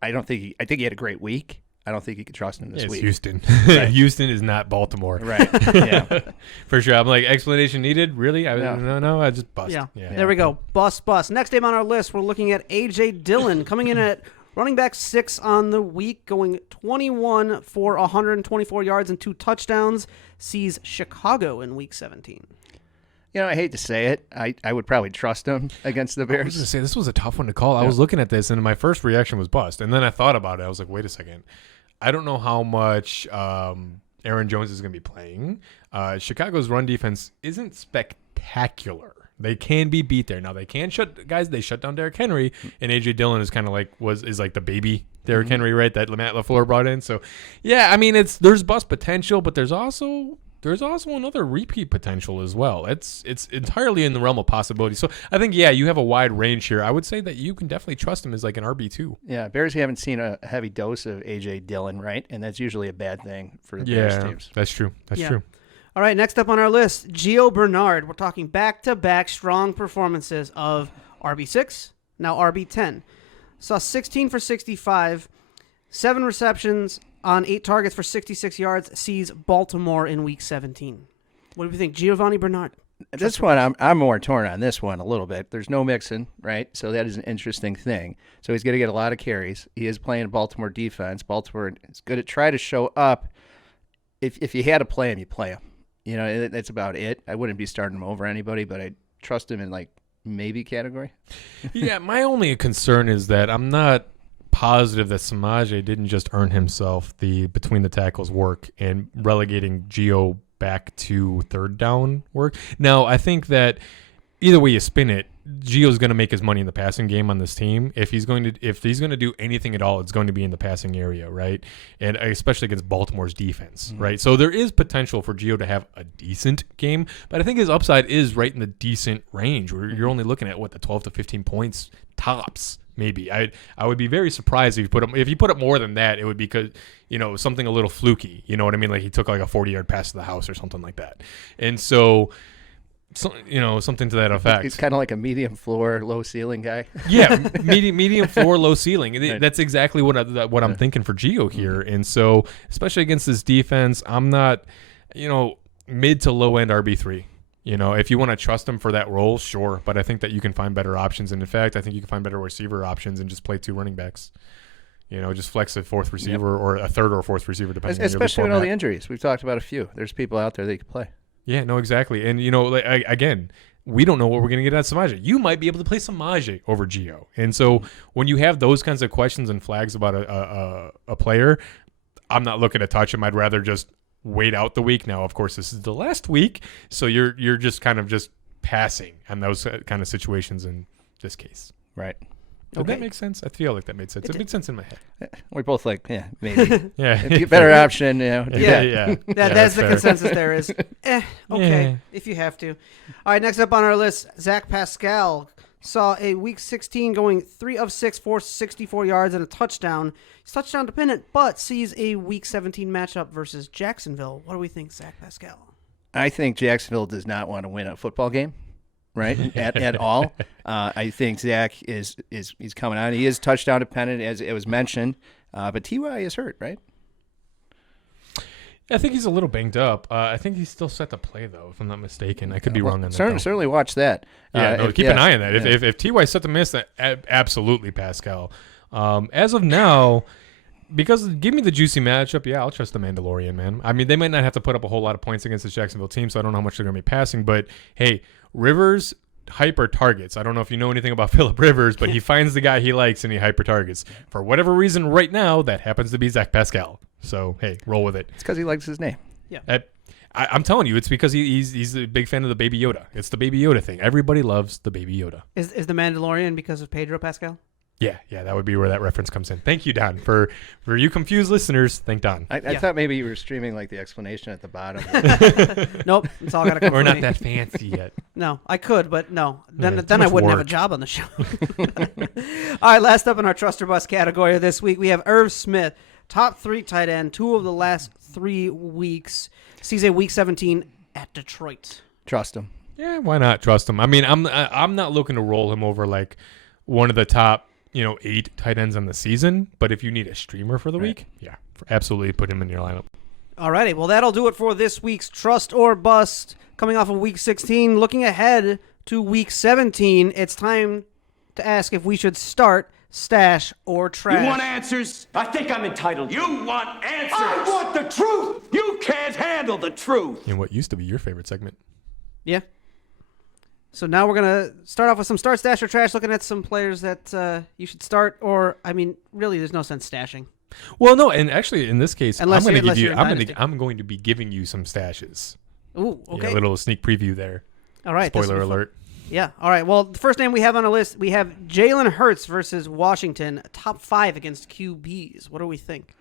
I think he had a great week. I don't think you can trust him this week. Houston. Right. Houston is not Baltimore. Right. Yeah. For sure. I'm like, explanation needed? Really? No, I just bust. Yeah. There we go. Bust. Next name on our list, we're looking at A.J. Dillon, coming in at running back 6 on the week, going 21 for 124 yards and 2 touchdowns. Sees Chicago in week 17. I hate to say it. I would probably trust him against the Bears. I was going to say, this was a tough one to call. I was looking at this, and my first reaction was bust. And then I thought about it. I was like, wait a second. I don't know how much Aaron Jones is going to be playing. Chicago's run defense isn't spectacular. They can be beat there. Now, they shut down Derrick Henry, and A.J. Dillon is kind of like, is like the baby Derrick Henry, right, that Matt LaFleur brought in. So, yeah, I mean, there's bust potential, but there's also another repeat potential as well. It's entirely in the realm of possibility. So I think, you have a wide range here. I would say that you can definitely trust him as like an RB2. Yeah, Bears haven't seen a heavy dose of A.J. Dillon, right? And that's usually a bad thing for the Bears teams. That's true. That's true. All right, next up on our list, Gio Bernard. We're talking back-to-back strong performances of RB6, now RB10. Saw 16 for 65, 7 receptions on 8 targets for 66 yards, sees Baltimore in week 17. What do you think, Giovanni Bernard? This one, I'm more torn on this one a little bit. There's no Mixon, right? So that is an interesting thing. So he's going to get a lot of carries. He is playing Baltimore defense. Baltimore is going to try to show up. If you had to play him, you play him. That's about it. I wouldn't be starting him over anybody, but I trust him in like maybe category. Yeah, my only concern is that I'm not positive that Samaje didn't just earn himself the between the tackles work and relegating Gio back to third down work. Now, I think that either way you spin it, Gio's going to make his money in the passing game on this team. If he's going to do anything at all, it's going to be in the passing area, right? And especially against Baltimore's defense, right? So there is potential for Gio to have a decent game, but I think his upside is right in the decent range where you're only looking at the 12 to 15 points tops. Maybe I would be very surprised if you put up more than that. It would be because something a little fluky. You know what I mean? Like he took like a 40-yard pass to the house or something like that. And so something to that effect. He's kind of like a medium floor, low ceiling guy. Yeah, medium floor, low ceiling. Right. That's exactly what I'm thinking for Gio here. And so especially against this defense, I'm not mid to low end RB3. If you want to trust him for that role, sure. But I think that you can find better options. And in fact, I think you can find better receiver options and just play 2 running backs. Just flex a 4th receiver or a 3rd or 4th receiver, depending on your especially with all the injuries. We've talked about a few. There's people out there that you can play. Yeah, no, exactly. And, again, we don't know what we're going to get out of Samaje. You might be able to play Samaje over Gio. And so when you have those kinds of questions and flags about a player, I'm not looking to touch him. I'd rather just wait out the week. Now, of course, this is the last week, so you're just kind of just passing on those kind of situations in this case. Right. Did that make sense? I feel like that made sense. It made sense in my head. We're both like, yeah, maybe. Yeah. Better option, Yeah, that's the consensus there is. Okay, if you have to. All right, next up on our list, Zach Pascal saw a Week 16 going 3 of 6 for 64 yards and a touchdown. He's touchdown dependent, but sees a Week 17 matchup versus Jacksonville. What do we think, Zach Pascal? I think Jacksonville does not want to win a football game, right? at all. I think Zach is coming on. He is touchdown dependent, as it was mentioned, but Ty is hurt, right? I think he's a little banged up. I think he's still set to play, though, if I'm not mistaken. I could be wrong on that. Certainly watch that. Keep an eye on that. Yeah. If Ty set to miss, that absolutely Pascal. As of now, because give me the juicy matchup, I'll trust the Mandalorian, man. I mean, they might not have to put up a whole lot of points against this Jacksonville team, so I don't know how much they're going to be passing. But, hey, Rivers hyper targets. I don't know if you know anything about Phillip Rivers, but he finds the guy he likes and he hyper targets. For whatever reason right now, that happens to be Zach Pascal. So, hey, roll with it. It's because he likes his name. Yeah. I'm telling you, it's because he's a big fan of the Baby Yoda. It's the Baby Yoda thing. Everybody loves the Baby Yoda. Is the Mandalorian because of Pedro Pascal? Yeah, that would be where that reference comes in. Thank you, Don. For you confused listeners, thank Don. I thought maybe you were streaming like the explanation at the bottom. Nope, it's all got to come We're from not me. that fancy yet. No, I could, but no. Then Yeah, I wouldn't have a work. job on the show. All right, last up in our Trust or Bust category this week, we have Irv Smith, top 3 tight end, 2 of the last 3 weeks. Sees a Week 17 at Detroit. Trust him. Yeah, why not trust him? I mean, I'm not looking to roll him over like one of the top 8 tight ends on the season. But if you need a streamer for the week, absolutely put him in your lineup. All righty, well, that'll do it for this week's Trust or Bust. Coming off of Week 16, looking ahead to Week 17, it's time to ask if we should start, stash, or trash. You want answers? I think I'm entitled. You want answers? I want the truth! You can't handle the truth! In what used to be your favorite segment. Yeah. So now we're going to start off with some start, stash, or trash, looking at some players that you should start, or, I mean, really, there's no sense stashing. Well, no, and actually, in this case, Unless I'm going you're to be giving you some stashes. Ooh, okay. Yeah, a little sneak preview there. All right. Spoiler alert. Yeah. All right. Well, the first name we have on our list, we have Jalen Hurts versus Washington, top 5 against QBs. What do we think?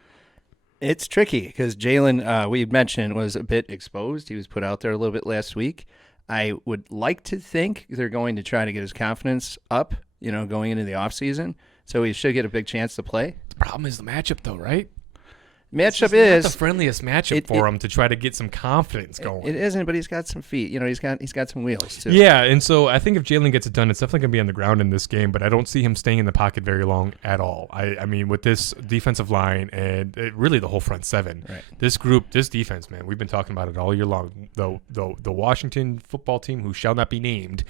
It's tricky because Jalen, we mentioned, was a bit exposed. He was put out there a little bit last week. I would like to think they're going to try to get his confidence up, going into the offseason. So he should get a big chance to play. The problem is the matchup, though, right? Matchup is not the friendliest matchup for him to try to get some confidence going. It isn't, but he's got some feet. He's got some wheels too. Yeah, and so I think if Jalen gets it done, it's definitely going to be on the ground in this game. But I don't see him staying in the pocket very long at all. I mean, with this defensive line and really the whole front seven, right. This group, this defense, man, we've been talking about it all year long. The Washington football team, who shall not be named,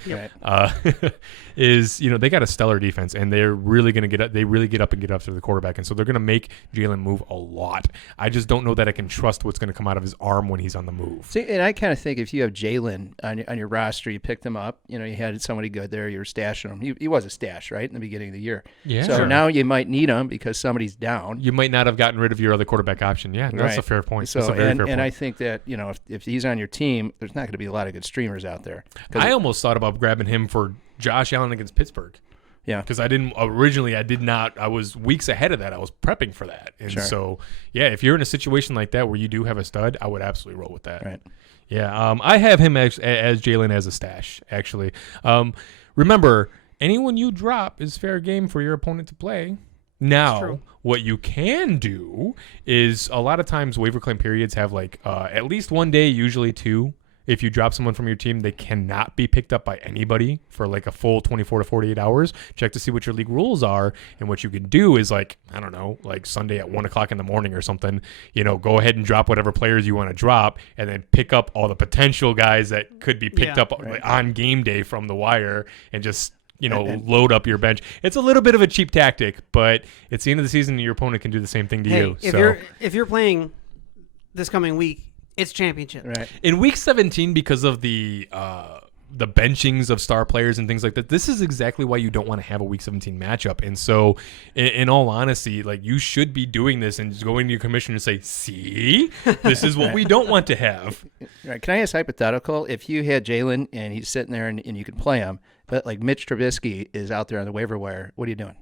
is they got a stellar defense, and they're really going to get up. They really get up and get after the quarterback, and so they're going to make Jalen move a lot. I just don't know that I can trust what's going to come out of his arm when he's on the move. See, and I kind of think if you have Jalen on your roster, you picked him up, you had somebody good there, you were stashing him. He was a stash, right, in the beginning of the year. Yeah. So now you might need him because somebody's down. You might not have gotten rid of your other quarterback option. Yeah, that's a fair point. So, that's a very fair point. And I think that, if he's on your team, there's not going to be a lot of good streamers out there. I almost thought about grabbing him for Josh Allen against Pittsburgh. Yeah. Because I was weeks ahead of that. I was prepping for that. And so, yeah, if you're in a situation like that where you do have a stud, I would absolutely roll with that. Right. Yeah. I have him as Jalen as a stash, actually. Remember, anyone you drop is fair game for your opponent to play. Now, what you can do is a lot of times waiver claim periods have at least 1 day, usually 2. If you drop someone from your team, they cannot be picked up by anybody for a full 24 to 48 hours. Check to see what your league rules are. And what you can do is Sunday at 1 o'clock in the morning or something, go ahead and drop whatever players you want to drop and then pick up all the potential guys that could be picked up on game day from the wire and just, load up your bench. It's a little bit of a cheap tactic, but it's the end of the season and your opponent can do the same thing to you. If you're playing this coming week, it's championship. Right. In week 17, because of the benchings of star players and things like that, this is exactly why you don't want to have a week 17 matchup. And so, in all honesty, you should be doing this and just going to your commissioner and say, see, this is what we don't want to have. Right. Can I ask hypothetical? If you had Jalen and he's sitting there and you can play him, but Mitch Trubisky is out there on the waiver wire, what are you doing?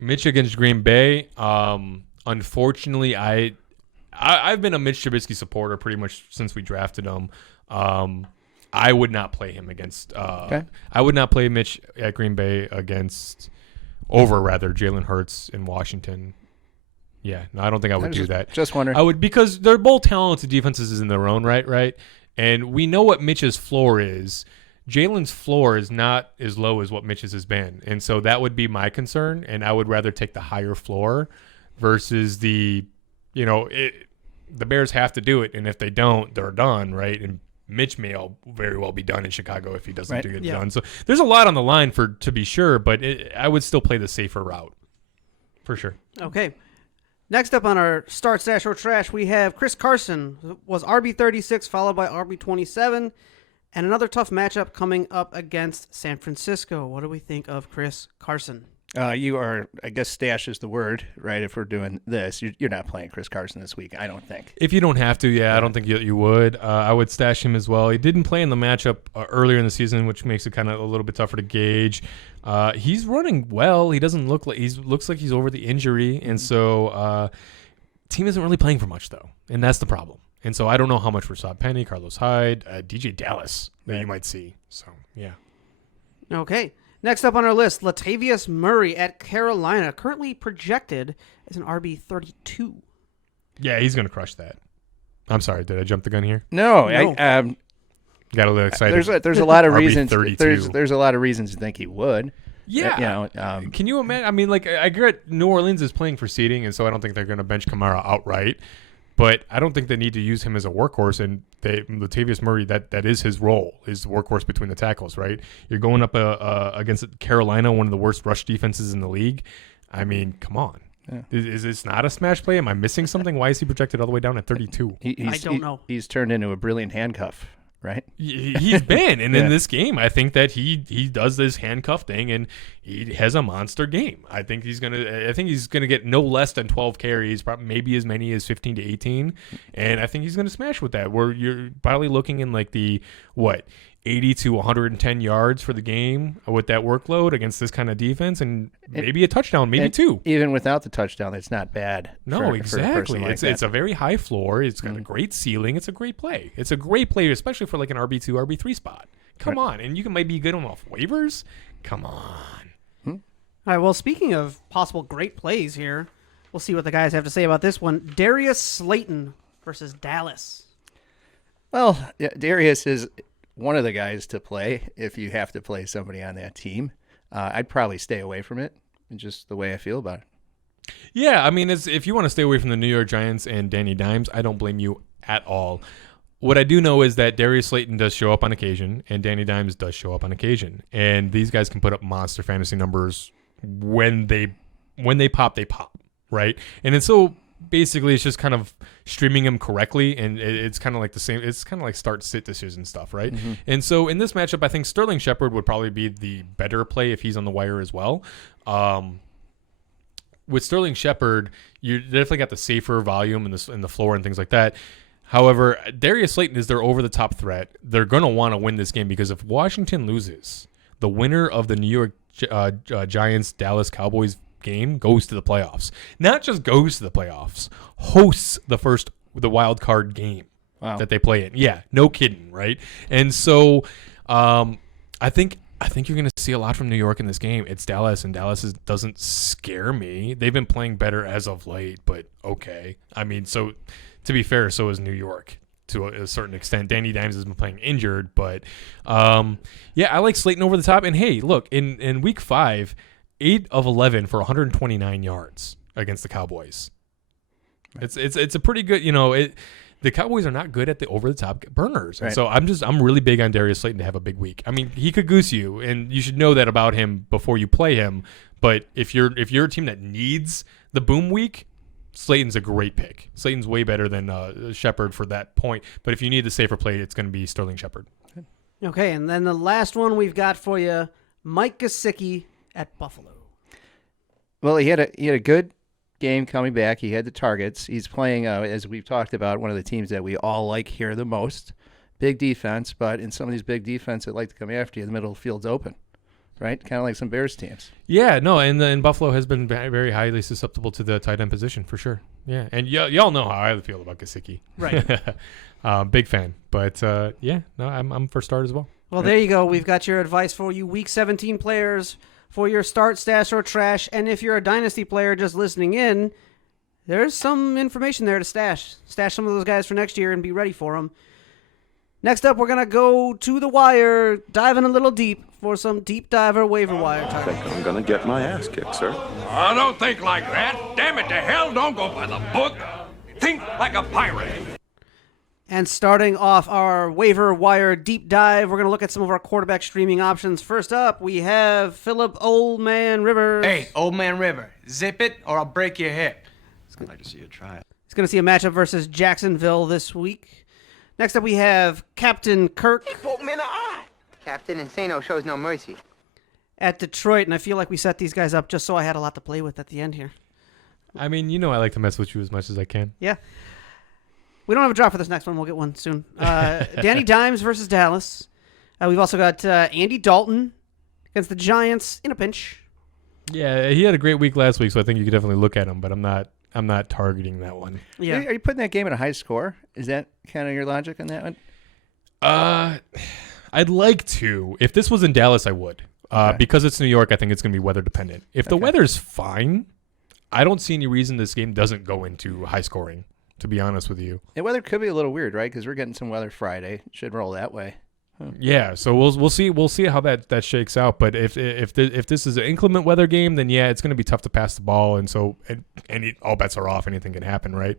Mitch against Green Bay. Unfortunately, I've been a Mitch Trubisky supporter pretty much since we drafted him. I would not play him against. I would not play Mitch at Green Bay over Jalen Hurts in Washington. Yeah, no, I don't think I would do that. Just wondering. I would, because they're both talented defenses in their own right, and we know what Mitch's floor is. Jalen's floor is not as low as what Mitch's has been, and so that would be my concern. And I would rather take the higher floor versus the Bears have to do it, and if they don't, they're done, right? And Mitch may very well be done in Chicago if he doesn't get it done. So there's a lot on the line to be sure, but I would still play the safer route for sure. Okay. Next up on our start, stash, or trash, we have Chris Carson, who was RB36 followed by RB27, and another tough matchup coming up against San Francisco. What do we think of Chris Carson? You are, I guess stash is the word, right? If we're doing this, you're not playing Chris Carson this week, I don't think. If you don't have to, I don't think you would. I would stash him as well. He didn't play in the matchup earlier in the season, which makes it kind of a little bit tougher to gauge. He's running well. He doesn't looks like he's over the injury, and so team isn't really playing for much though, and that's the problem. And so I don't know how much Rashaad Penny, Carlos Hyde, DJ Dallas that you might see. So yeah. Okay. Next up on our list, Latavius Murray at Carolina, currently projected as an RB32. Yeah, he's going to crush that. I'm sorry, did I jump the gun here? No. Got a little excited. There's a lot of reasons. RB32. There's a lot of reasons to think he would. Yeah. Can you imagine? I mean, I get New Orleans is playing for seeding, and so I don't think they're going to bench Kamara outright. But I don't think they need to use him as a workhorse. And Latavius Murray, that is his role, is the workhorse between the tackles, right? You're going up against Carolina, one of the worst rush defenses in the league. I mean, come on. Yeah. Is this not a smash play? Am I missing something? Why is he projected all the way down at 32? I don't know. He's turned into a brilliant handcuff, right? He's been. And in this game, I think that he does this handcuff thing, and he has a monster game. I think he's gonna get no less than 12 carries, maybe as many as 15 to 18, and I think he's gonna smash with that. Where you're probably looking in 80 to 110 yards for the game with that workload against this kind of defense, and maybe a touchdown, maybe two. Even without the touchdown, it's not bad. No, exactly. It's a very high floor. It's got a great ceiling. It's a great play. It's a great play, especially for an RB2, RB3 spot. Come on. And you might be good on off waivers. Come on. All right, well, speaking of possible great plays here, we'll see what the guys have to say about this one. Darius Slayton versus Dallas. Well, Darius is one of the guys to play if you have to play somebody on that team. I'd probably stay away from it, just the way I feel about it. Yeah, I mean, if you want to stay away from the New York Giants and Danny Dimes, I don't blame you at all. What I do know is that Darius Slayton does show up on occasion, and Danny Dimes does show up on occasion. And these guys can put up monster fantasy numbers when they pop, right? And so basically it's just kind of streaming him correctly, and it's kind of like the same. It's kind of like start-sit decision stuff, right? Mm-hmm. And so in this matchup, I think Sterling Shepard would probably be the better play if he's on the wire as well. With Sterling Shepard, you definitely got the safer volume in the floor and things like that. However, Darius Slayton is their over-the-top threat. They're going to want to win this game because if Washington loses, the winner of the New York Giants-Dallas Cowboys game goes to the playoffs. Not just goes to the playoffs, hosts the wild card game that they play in. Yeah, no kidding, right? And so I think you're going to see a lot from New York in this game. It's Dallas, and Dallas doesn't scare me. They've been playing better as of late, but okay. I mean, so to be fair, so is New York to a certain extent. Danny Dimes has been playing injured, but yeah, I like Slayton over the top. And hey, look, in week 5, 8 of 11 for 129 yards against the Cowboys. Right. It's a pretty good, the Cowboys are not good at the over-the-top burners. And so I'm really big on Darius Slayton to have a big week. I mean, he could goose you, and you should know that about him before you play him. But if you're a team that needs the boom week, Slayton's a great pick. Slayton's way better than Shepard for that point. But if you need the safer play, it's going to be Sterling Shepard. Okay, and then the last one we've got for you, Mike Gesicki at Buffalo. Well, he had a good game coming back. He had the targets. He's playing, as we've talked about, one of the teams that we all like here the most. Big defense, but in some of these big defense that like to come after you, the middle of the field's open, right? Kind of like some Bears teams. Yeah, no, and Buffalo has been very highly susceptible to the tight end position for sure. Yeah, and y'all know how I feel about Gesicki. Right. Big fan. But yeah, no, I'm for start as well. Well, there you go. We've got your advice for you, Week 17 players for your start, stash, or trash. And if you're a Dynasty player just listening in, there's some information there to stash. Stash some of those guys for next year and be ready for them. Next up, we're going to go to the wire, diving a little deep for some deep diver waiver wire time. I think I'm going to get my ass kicked, sir. I don't think like that. Damn it to hell, don't go by the book. Think like a pirate. And starting off our waiver wire deep dive, we're going to look at some of our quarterback streaming options. First up, we have Philip Old Man Rivers. Hey, Old Man River, zip it or I'll break your hip. I'd like to see you try it. He's going to see a matchup versus Jacksonville this week. Next up, we have Captain Kirk. Captain Insano shows no mercy. At Detroit, and I feel like we set these guys up just so I had a lot to play with at the end here. I mean, I like to mess with you as much as I can. Yeah. We don't have a drop for this next one. We'll get one soon. Danny Dimes versus Dallas. We've also got Andy Dalton against the Giants in a pinch. Yeah, he had a great week last week, so I think you could definitely look at him, but I'm not targeting that one. Yeah. Are you putting that game at a high score? Is that kind of your logic on that one? I'd like to. If this was in Dallas, I would. Because it's New York, I think it's going to be weather dependent. If the weather's fine, I don't see any reason this game doesn't go into high scoring, to be honest with you. The weather could be a little weird, right? Because we're getting some weather Friday. It should roll that way. Yeah, so we'll see how that shakes out. But if this is an inclement weather game, then yeah, it's going to be tough to pass the ball, and so all bets are off. Anything can happen, right?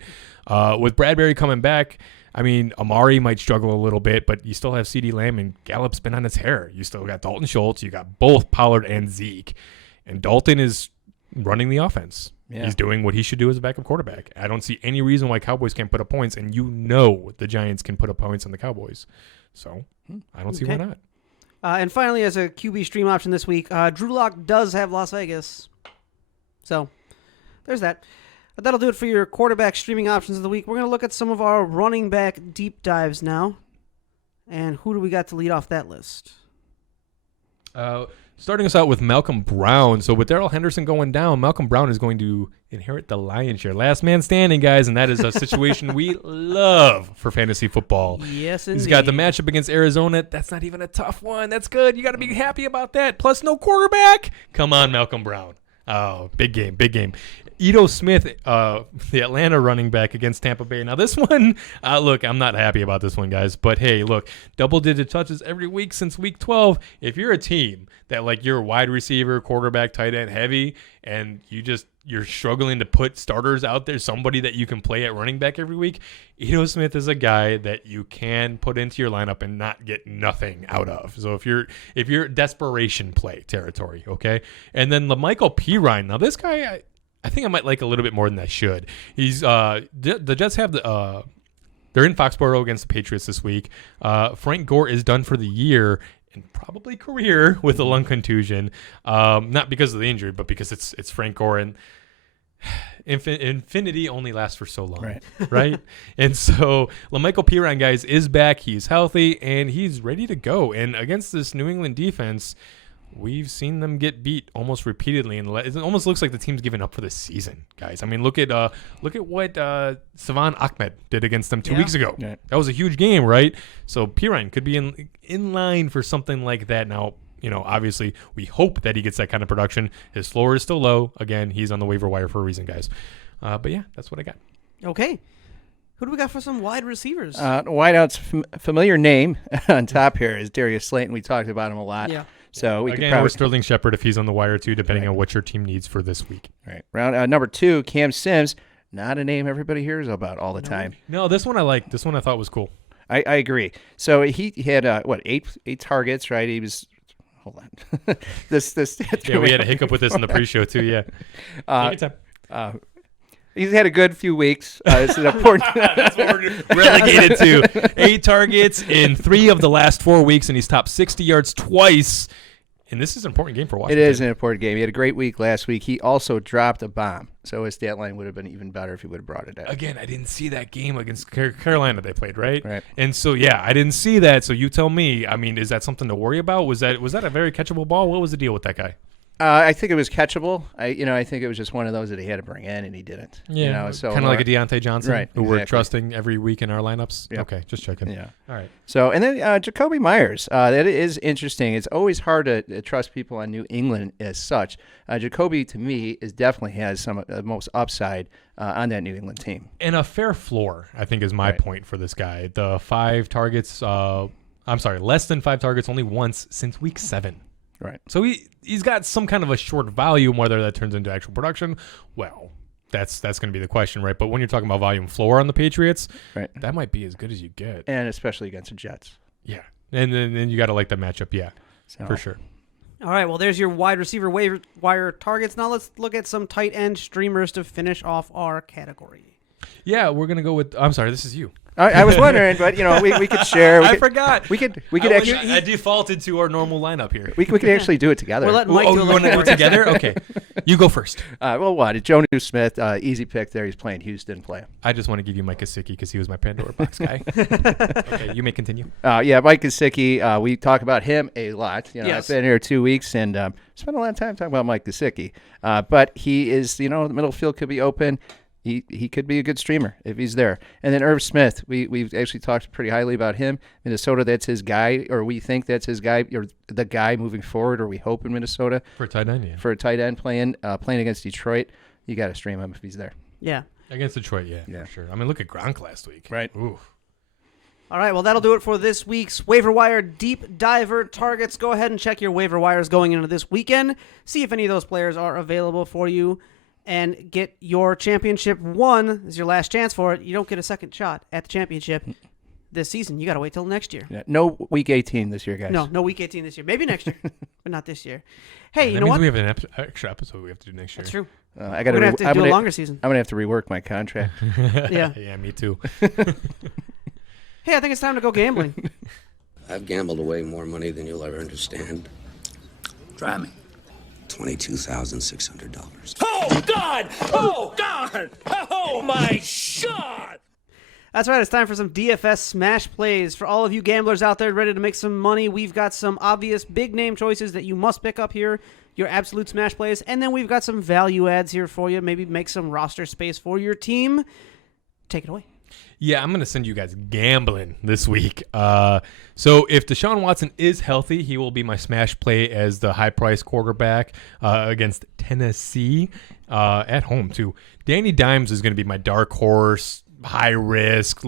With Bradbury coming back, I mean, Amari might struggle a little bit, but you still have CeeDee Lamb, and Gallup's been on his hair. You still got Dalton Schultz. You got both Pollard and Zeke, and Dalton is running the offense. Yeah. He's doing what he should do as a backup quarterback. I don't see any reason why Cowboys can't put up points, and the Giants can put up points on the Cowboys. So I don't see why not. And finally, as a QB stream option this week, Drew Lock does have Las Vegas. So there's that. But that'll do it for your quarterback streaming options of the week. We're going to look at some of our running back deep dives now. And who do we got to lead off that list? Starting us out with Malcolm Brown. So with Darrell Henderson going down, Malcolm Brown is going to inherit the lion's share. Last man standing, guys, and that is a situation we love for fantasy football. Yes, indeed. He's got the matchup against Arizona. That's not even a tough one. That's good. You got to be happy about that. Plus no quarterback. Come on, Malcolm Brown. Oh, big game, big game. Ito Smith, the Atlanta running back against Tampa Bay. Now this one, look, I'm not happy about this one, guys. But hey, look, double-digit touches every week since week 12. If you're a team that like you're wide receiver, quarterback, tight end heavy, and you're struggling to put starters out there, somebody that you can play at running back every week, Ito Smith is a guy that you can put into your lineup and not get nothing out of. So if you're desperation play territory, okay? And then LaMichael Pirine. Now this guy, I think I might like a little bit more than I should. He's the Jets have they're in Foxborough against the Patriots this week. Frank Gore is done for the year and probably career with a lung contusion, not because of the injury, but because it's Frank Gore, and infinity only lasts for so long, right? And so LaMichael Pirine, guys, is back. He's healthy and he's ready to go. And against this New England defense, we've seen them get beat almost repeatedly, and it almost looks like the team's given up for the season, guys. I mean, look at what Savon Ahmed did against them 2 weeks ago. Yeah. That was a huge game, right? So Pirine could be in line for something like that. Now, obviously, we hope that he gets that kind of production. His floor is still low. Again, he's on the waiver wire for a reason, guys. But yeah, that's what I got. Okay. Who do we got for some wide receivers? Wideout's familiar name on top here is Darius Slayton. We talked about him a lot. Yeah. So we again, or Sterling Shepard if he's on the wire too, depending on what your team needs for this week. Right. Round number 2, Cam Sims. Not a name everybody hears about all the time. No, this one I like. This one I thought was cool. I agree. So he had eight targets, right? He was. Hold on. this. Yeah, we had a hiccup with this in the pre-show too. Yeah. Take your time. He's had a good few weeks. It's an important. That's what we're relegated to. 8 targets in 3 of the last 4 weeks, and he's topped 60 yards twice. And this is an important game for Washington. It is an important game. He had a great week last week. He also dropped a bomb, so his stat line would have been even better if he would have brought it out. Again, I didn't see that game against Carolina they played, right? Right. And so, yeah, I didn't see that. So you tell me, I mean, is that something to worry about? Was that a very catchable ball? What was the deal with that guy? I think it was catchable. I think it was just one of those that he had to bring in and he didn't. Yeah, so kind of like a Deontay Johnson, right? Who we're trusting every week in our lineups. Yep. Okay, just checking. Yeah. All right. So and then Jacoby Myers. That is interesting. It's always hard to trust people on New England as such. Jacoby to me definitely has some of the most upside on that New England team. And a fair floor, I think, is my point for this guy. The 5 targets. Less than 5 targets only once since week 7. Right. So he's got some kind of a short volume. Whether that turns into actual production, well, that's going to be the question, right? But when you're talking about volume floor on the Patriots, right, that might be as good as you get, and especially against the Jets. Yeah, and then you got to like that matchup, yeah, for sure. All right, well, there's your wide receiver waiver wire targets. Now let's look at some tight end streamers to finish off our category. Yeah, we're gonna go with. I'm sorry, this is you. I was wondering, but we could share. I forgot. We could actually. I defaulted to our normal lineup here. We could actually do it together. We're letting Mike do it. You want to do it together? Okay, you go first. Well, what? Jonnu Smith, easy pick there. He's playing Houston. Play him. I just want to give you Mike Gesicki because he was my Pandora box guy. Okay, you may continue. Mike Gesicki. We talk about him a lot. Yes. I've been here 2 weeks and spent a lot of time talking about Mike Gesicki. But he is, the middle field could be open. He could be a good streamer if he's there. And then Irv Smith, we've actually talked pretty highly about him. Minnesota, that's his guy, or we think that's his guy, or the guy moving forward, or we hope in Minnesota. For a tight end, yeah. For a tight end playing against Detroit, you got to stream him if he's there. Yeah. Against Detroit, yeah, for sure. I mean, look at Gronk last week. Right. Oof. All right, well, that'll do it for this week's Waiver Wire Deep Diver targets. Go ahead and check your waiver wires going into this weekend. See if any of those players are available for you. And get your championship 1. This is your last chance for it. You don't get a second shot at the championship this season. You got to wait till next year. Yeah, no week 18 this year, guys. No week 18 this year. Maybe next year, but not this year. Hey, you know what? We have an extra episode we have to do next year. That's true. We're going to have to do a longer season. I'm going to have to rework my contract. Yeah. Yeah, me too. Hey, I think it's time to go gambling. I've gambled away more money than you'll ever understand. Try me. $22,600. Oh, God! Oh, God! Oh, my God! That's right. It's time for some DFS Smash Plays. For all of you gamblers out there ready to make some money, we've got some obvious big-name choices that you must pick up here, your absolute Smash Plays, and then we've got some value adds here for you. Maybe make some roster space for your team. Take it away. Yeah, I'm going to send you guys gambling this week. So if Deshaun Watson is healthy, he will be my smash play as the high-priced quarterback against Tennessee at home, too. Danny Dimes is going to be my dark horse, high risk.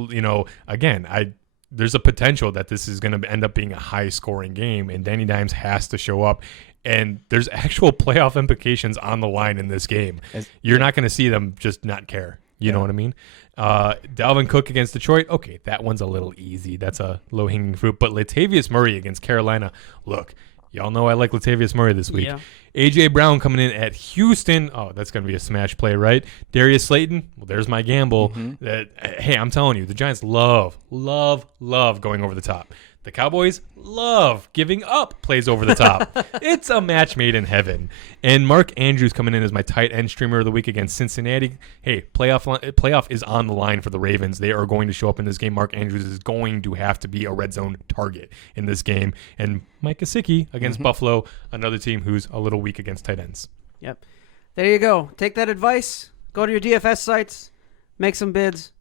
Again, there's a potential that this is going to end up being a high-scoring game, and Danny Dimes has to show up. And there's actual playoff implications on the line in this game. You're not going to see them just not care. You know what I mean? Dalvin Cook against Detroit. Okay, that one's a little easy. That's a low-hanging fruit. But Latavius Murray against Carolina. Look, Y'all know I like Latavius Murray this week. Yeah. A.J. Brown coming in at Houston. Oh, that's going to be a smash play, right? Darius Slayton. Well, there's my gamble. Hey, I'm telling you, the Giants love going over the top. The Cowboys love giving up plays over the top. It's a match made in heaven. And Mark Andrews coming in as my tight end streamer of the week against Cincinnati. Hey, playoff is on the line for the Ravens. They are going to show up in this game. Mark Andrews is going to have to be a red zone target in this game. And Mike Gesicki against Buffalo, another team who's a little weak against tight ends. Yep. There you go. Take that advice. Go to your DFS sites. Make some bids.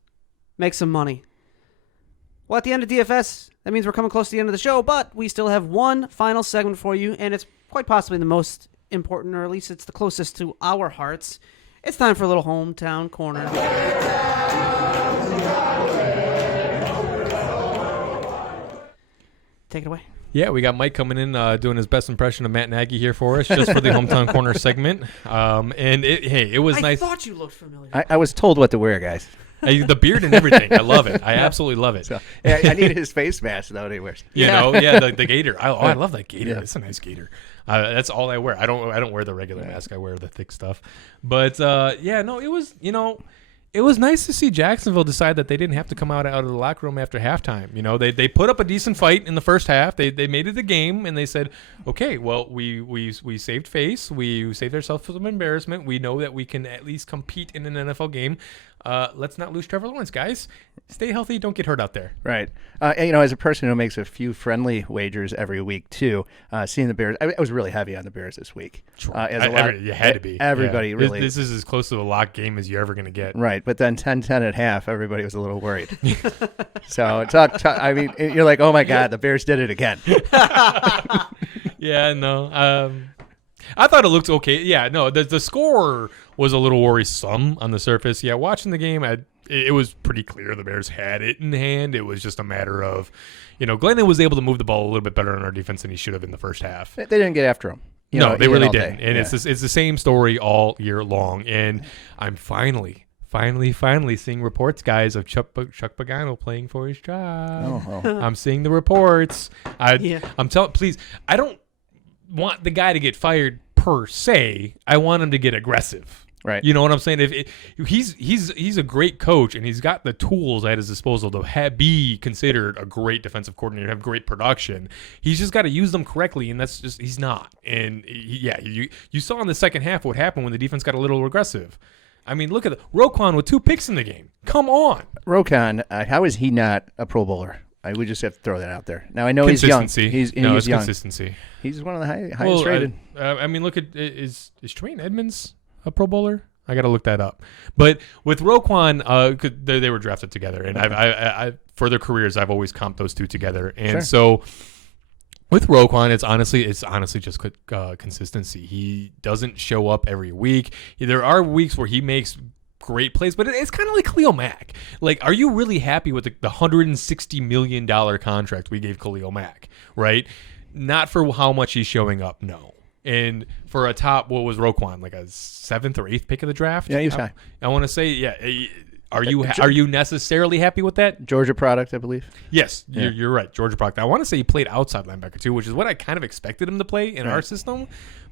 Make some money. Well, at the end of DFS, that means we're coming close to the end of the show, but we still have one final segment for you, and it's quite possibly the most important, or at least it's the closest to our hearts. It's time for a little hometown corner. Take it away. Yeah, we got Mike coming in doing his best impression of Matt Nagy here for us, just for the hometown corner segment. And it was nice. I thought you looked familiar. I was told what to wear, guys. The beard and everything. I love it. I absolutely love it. So, I need his face mask, though, that he wears. The gaiter. I love that gaiter. It's a nice gaiter. That's all I wear. I don't wear the regular mask. I wear the thick stuff. But, it was nice to see Jacksonville decide that they didn't have to come out of the locker room after halftime. They put up a decent fight in the first half. They made it a game, and they said, okay, well, we saved face. We saved ourselves from embarrassment. We know that we can at least compete in an NFL game. Let's not lose Trevor Lawrence, guys. Stay healthy. Don't get hurt out there. Right. As a person who makes a few friendly wagers every week, too, seeing the Bears, I was really heavy on the Bears this week. You had to be. Everybody really. This is as close to a lock game as you're ever going to get. Right. But then 10-10 at half, everybody was a little worried. So, you're like, oh, my God, the Bears did it again. Yeah, no. I thought it looked okay. Yeah, no, the score was a little worrisome on the surface. Yeah, watching the game, it was pretty clear the Bears had it in hand. It was just a matter of, Glennon was able to move the ball a little bit better on our defense than he should have in the first half. They didn't get after him. No, they really didn't. And it's the same story all year long. And I'm finally seeing reports, guys, of Chuck Pagano playing for his job. I'm seeing the reports. I'm telling, please, I don't want the guy to get fired per se. I want him to get aggressive. Right. You know what I'm saying? He's a great coach, and he's got the tools at his disposal to be considered a great defensive coordinator, have great production. He's just got to use them correctly, and that's just he's not. And you saw in the second half what happened when the defense got a little aggressive. I mean, look at Roquan with 2 picks in the game. Come on, Roquan. How is he not a Pro Bowler? We just have to throw that out there. Now I know he's young. He's young. Consistency. He's one of the highest rated. Look at is Tremaine Edmonds a Pro Bowler? I got to look that up. But with Roquan, they were drafted together, and I for their careers, I've always comped those two together. And so with Roquan, it's honestly just consistency. He doesn't show up every week. There are weeks where he makes great plays, but it's kind of like Khalil Mack. Like, are you really happy with the $160 million contract we gave Khalil Mack, right? Not for how much he's showing up, no. And for a top, what was Roquan, like a 7th or 8th pick of the draft? Yeah, he's high. I want to say, yeah. Are you necessarily happy with that? Georgia product, I believe. Yes, you're right, Georgia product. I want to say he played outside linebacker too, which is what I kind of expected him to play in our system.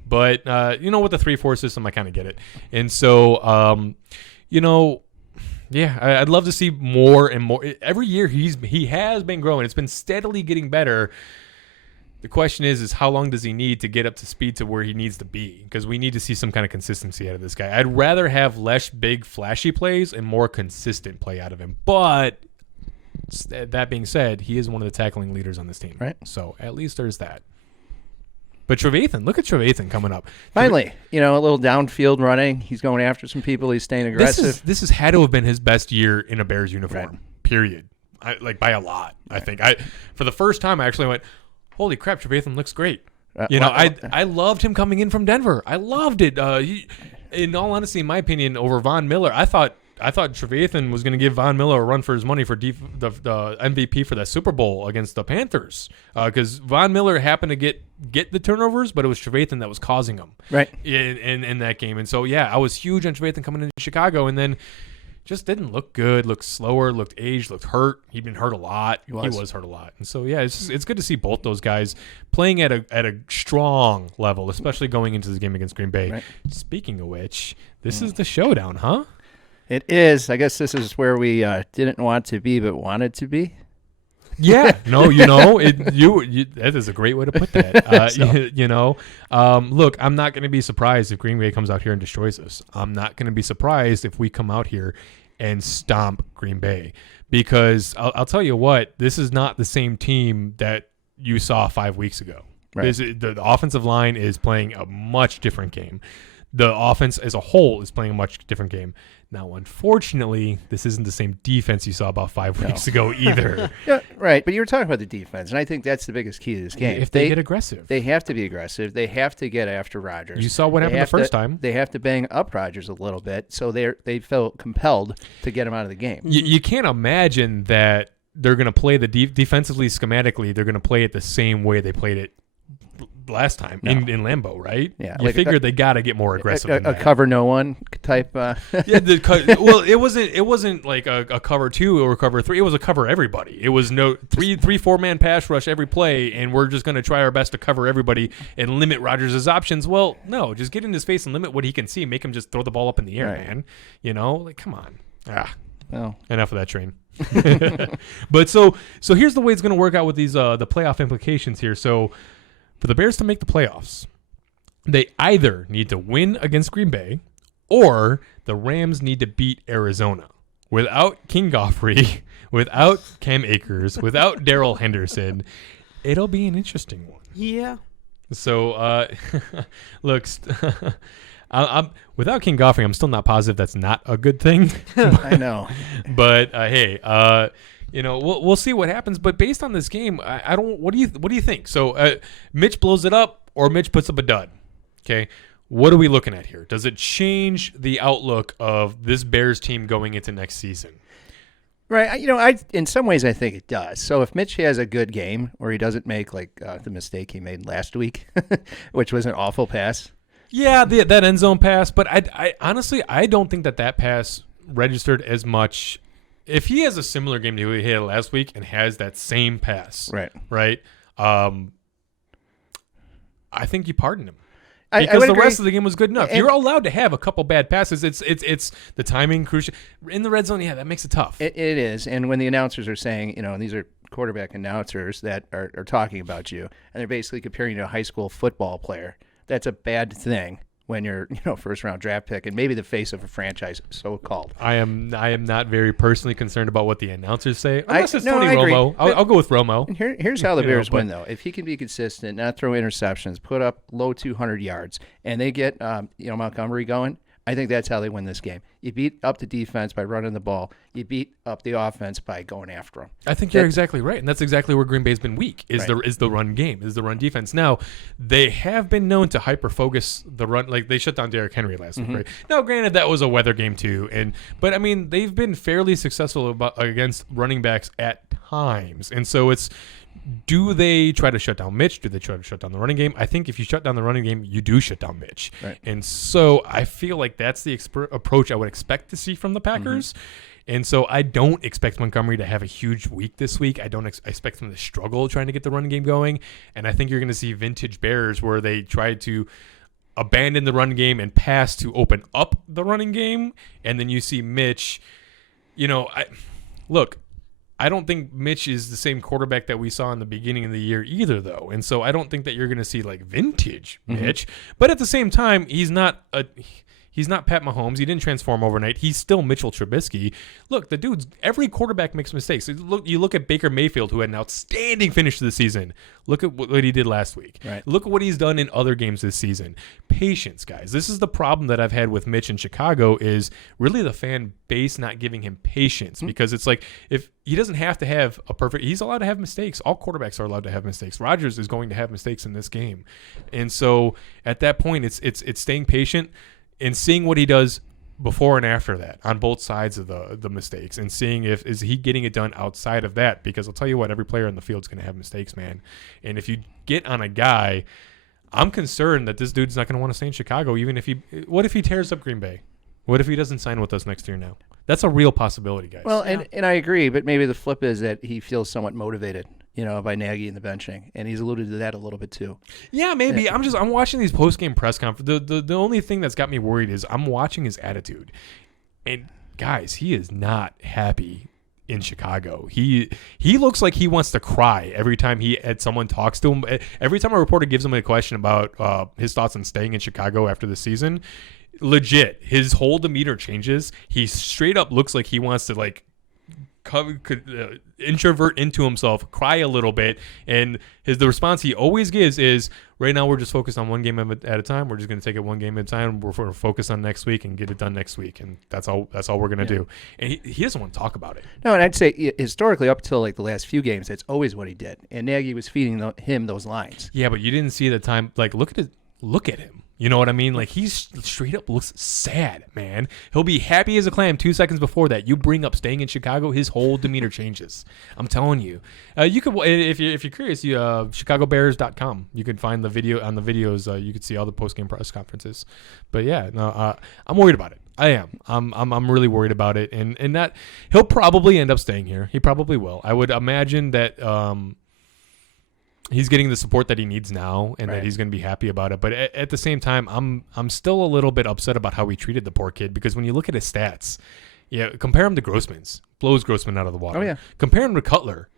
But with the 3-4 system, I kind of get it. And so, I'd love to see more and more. Every year he has been growing. It's been steadily getting better. The question is how long does he need to get up to speed to where he needs to be? Because we need to see some kind of consistency out of this guy. I'd rather have less big, flashy plays and more consistent play out of him. But that being said, he is one of the tackling leaders on this team. Right. So at least there's that. But Trevathan, look at Trevathan coming up. Finally, a little downfield running. He's going after some people. He's staying aggressive. This has had to have been his best year in a Bears uniform, period. By a lot, I think. For the first time, I actually went, holy crap, Trevathan looks great. I loved him coming in from Denver. I loved it. In all honesty, in my opinion, over Von Miller, I thought Trevathan was going to give Von Miller a run for his money for the MVP for that Super Bowl against the Panthers, because Von Miller happened to get the turnovers, but it was Trevathan that was causing them right in that game. And so I was huge on Trevathan coming into Chicago, and then just didn't look good, looked slower, looked aged, looked hurt. He'd been hurt a lot. He was hurt a lot. And so, yeah, it's good to see both those guys playing at a strong level, especially going into this game against Green Bay. Right. Speaking of which, this is the showdown, huh? It is. I guess this is where we didn't want to be but wanted to be. Yeah, no, that is a great way to put that. Look, I'm not going to be surprised if Green Bay comes out here and destroys us. I'm not going to be surprised if we come out here and stomp Green Bay, because I'll tell you what, this is not the same team that you saw 5 weeks ago. Right. The offensive line is playing a much different game. The offense as a whole is playing a much different game. Now, unfortunately, this isn't the same defense you saw about 5 weeks ago either. Yeah, right, but you were talking about the defense, and I think that's the biggest key to this game. If they get aggressive. They have to be aggressive. They have to get after Rodgers. You saw what happened the first time. They have to bang up Rodgers a little bit, so they felt compelled to get him out of the game. You can't imagine that they're going to play the defensively, schematically, they're going to play it the same way they played it last time in Lambeau, right? Yeah, you figure they got to get more aggressive. A cover no one type. Well, it wasn't like a cover 2 or cover 3. It was a cover everybody. It was no 3-4 man pass rush every play, and we're just going to try our best to cover everybody and limit Rodgers' options. Well, no, just get in his face and limit what he can see. Make him just throw the ball up in the air, man. Come on. Well, enough of that train. But so here's the way it's going to work out with these the playoff implications here. So, for the Bears to make the playoffs, they either need to win against Green Bay or the Rams need to beat Arizona. Without King Goffrey, without Cam Akers, without Darrell Henderson, it'll be an interesting one. Yeah. So, look, I'm without King Goffrey, I'm still not positive that's not a good thing. I know. But, hey, we'll see what happens. But based on this game, I don't. What do you think? So Mitch blows it up, or Mitch puts up a dud. Okay, what are we looking at here? Does it change the outlook of this Bears team going into next season? Right. I in some ways I think it does. So if Mitch has a good game, or he doesn't make the mistake he made last week, which was an awful pass. Yeah, that end zone pass. But I honestly don't think that pass registered as much. If he has a similar game to what he had last week and has that same pass, right, I think you pardon him because the rest of the game was good enough. You're allowed to have a couple bad passes. It's the timing crucial in the red zone. Yeah, that makes it tough. It is, and when the announcers are saying, and these are quarterback announcers that are talking about you, and they're basically comparing you to a high school football player. That's a bad thing. When you're, first round draft pick and maybe the face of a franchise, so called. I am not very personally concerned about what the announcers say. Unless it's Tony Romo. I'll go with Romo. And here's how the Bears win, though. If he can be consistent, not throw interceptions, put up low 200 yards, and they get Montgomery going, I think that's how they win this game. You beat up the defense by running the ball. You beat up the offense by going after them. I think you're exactly right, and that's exactly where Green Bay's been weak. Is the run game, is the run defense. Now they have been known to hyper focus the run, like they shut down Derrick Henry last week. Right? Now, granted, that was a weather game too, but I mean they've been fairly successful against running backs at times, and so it's. Do they try to shut down Mitch? Do they try to shut down the running game? I think if you shut down the running game, you do shut down Mitch. Right. And so I feel like that's the approach I would expect to see from the Packers. And so I don't expect Montgomery to have a huge week this week. I don't expect them to struggle trying to get the running game going. And I think you're going to see vintage Bears where they try to abandon the run game and pass to open up the running game. And then you see Mitch, I don't think Mitch is the same quarterback that we saw in the beginning of the year either, though. And so I don't think that you're going to see like vintage Mitch. But at the same time, he's not Pat Mahomes. He didn't transform overnight. He's still Mitchell Trubisky. Look, every quarterback makes mistakes. You look at Baker Mayfield, who had an outstanding finish to the season. Look at what he did last week. Right. Look at what he's done in other games this season. Patience, guys. This is the problem that I've had with Mitch in Chicago is really the fan base not giving him patience because it's like if he doesn't have to have he's allowed to have mistakes. All quarterbacks are allowed to have mistakes. Rodgers is going to have mistakes in this game. And so at that point, it's staying patient and seeing what he does before and after that on both sides of the mistakes and seeing is he getting it done outside of that, because I'll tell you what, every player in the field is going to have mistakes, man. And if you get on a guy, I'm concerned that this dude's not going to want to stay in Chicago, even if what if he tears up Green Bay? What if he doesn't sign with us next year now? That's a real possibility, guys. Well, and I agree, but maybe the flip is that he feels somewhat motivated, by Nagy and the benching, and he's alluded to that a little bit too. Yeah, maybe. Yeah. I'm watching these post-game press conferences. The only thing that's got me worried is I'm watching his attitude. And guys, he is not happy in Chicago. He looks like he wants to cry every time someone talks to him. Every time a reporter gives him a question about his thoughts on staying in Chicago after the season, legit, his whole demeanor changes. He straight up looks like he wants to introvert into himself, cry a little bit, and the response he always gives is, right now we're just focused on one game at a time. We're just going to take it one game at a time. We're focused on next week and get it done next week, and that's all we're going to do. And he doesn't want to talk about it. No, and I'd say historically up until the last few games, that's always what he did, and Nagy was feeding him those lines. Yeah, but you didn't see the time. Look at him. You know what I mean? He straight up looks sad, man. He'll be happy as a clam 2 seconds before that. You bring up staying in Chicago, his whole demeanor changes. I'm telling you. You could, if you're curious, ChicagoBears.com. You can find the video on the videos. You could see all the post-game press conferences. But yeah, no, I'm worried about it. I am. I'm really worried about it, and that he'll probably end up staying here. He probably will. I would imagine that. He's getting the support that he needs now, and that he's going to be happy about it. But at the same time, I'm still a little bit upset about how we treated the poor kid, because when you look at his stats, compare him to Grossman's, blows Grossman out of the water. Oh yeah. Compare him to Cutler,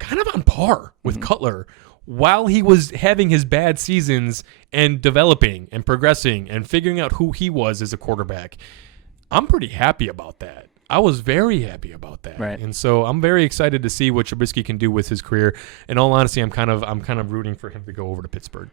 kind of on par with Cutler, while he was having his bad seasons and developing and progressing and figuring out who he was as a quarterback. I'm pretty happy about that. I was very happy about that, and so I'm very excited to see what Trubisky can do with his career. In all honesty, I'm kind of rooting for him to go over to Pittsburgh.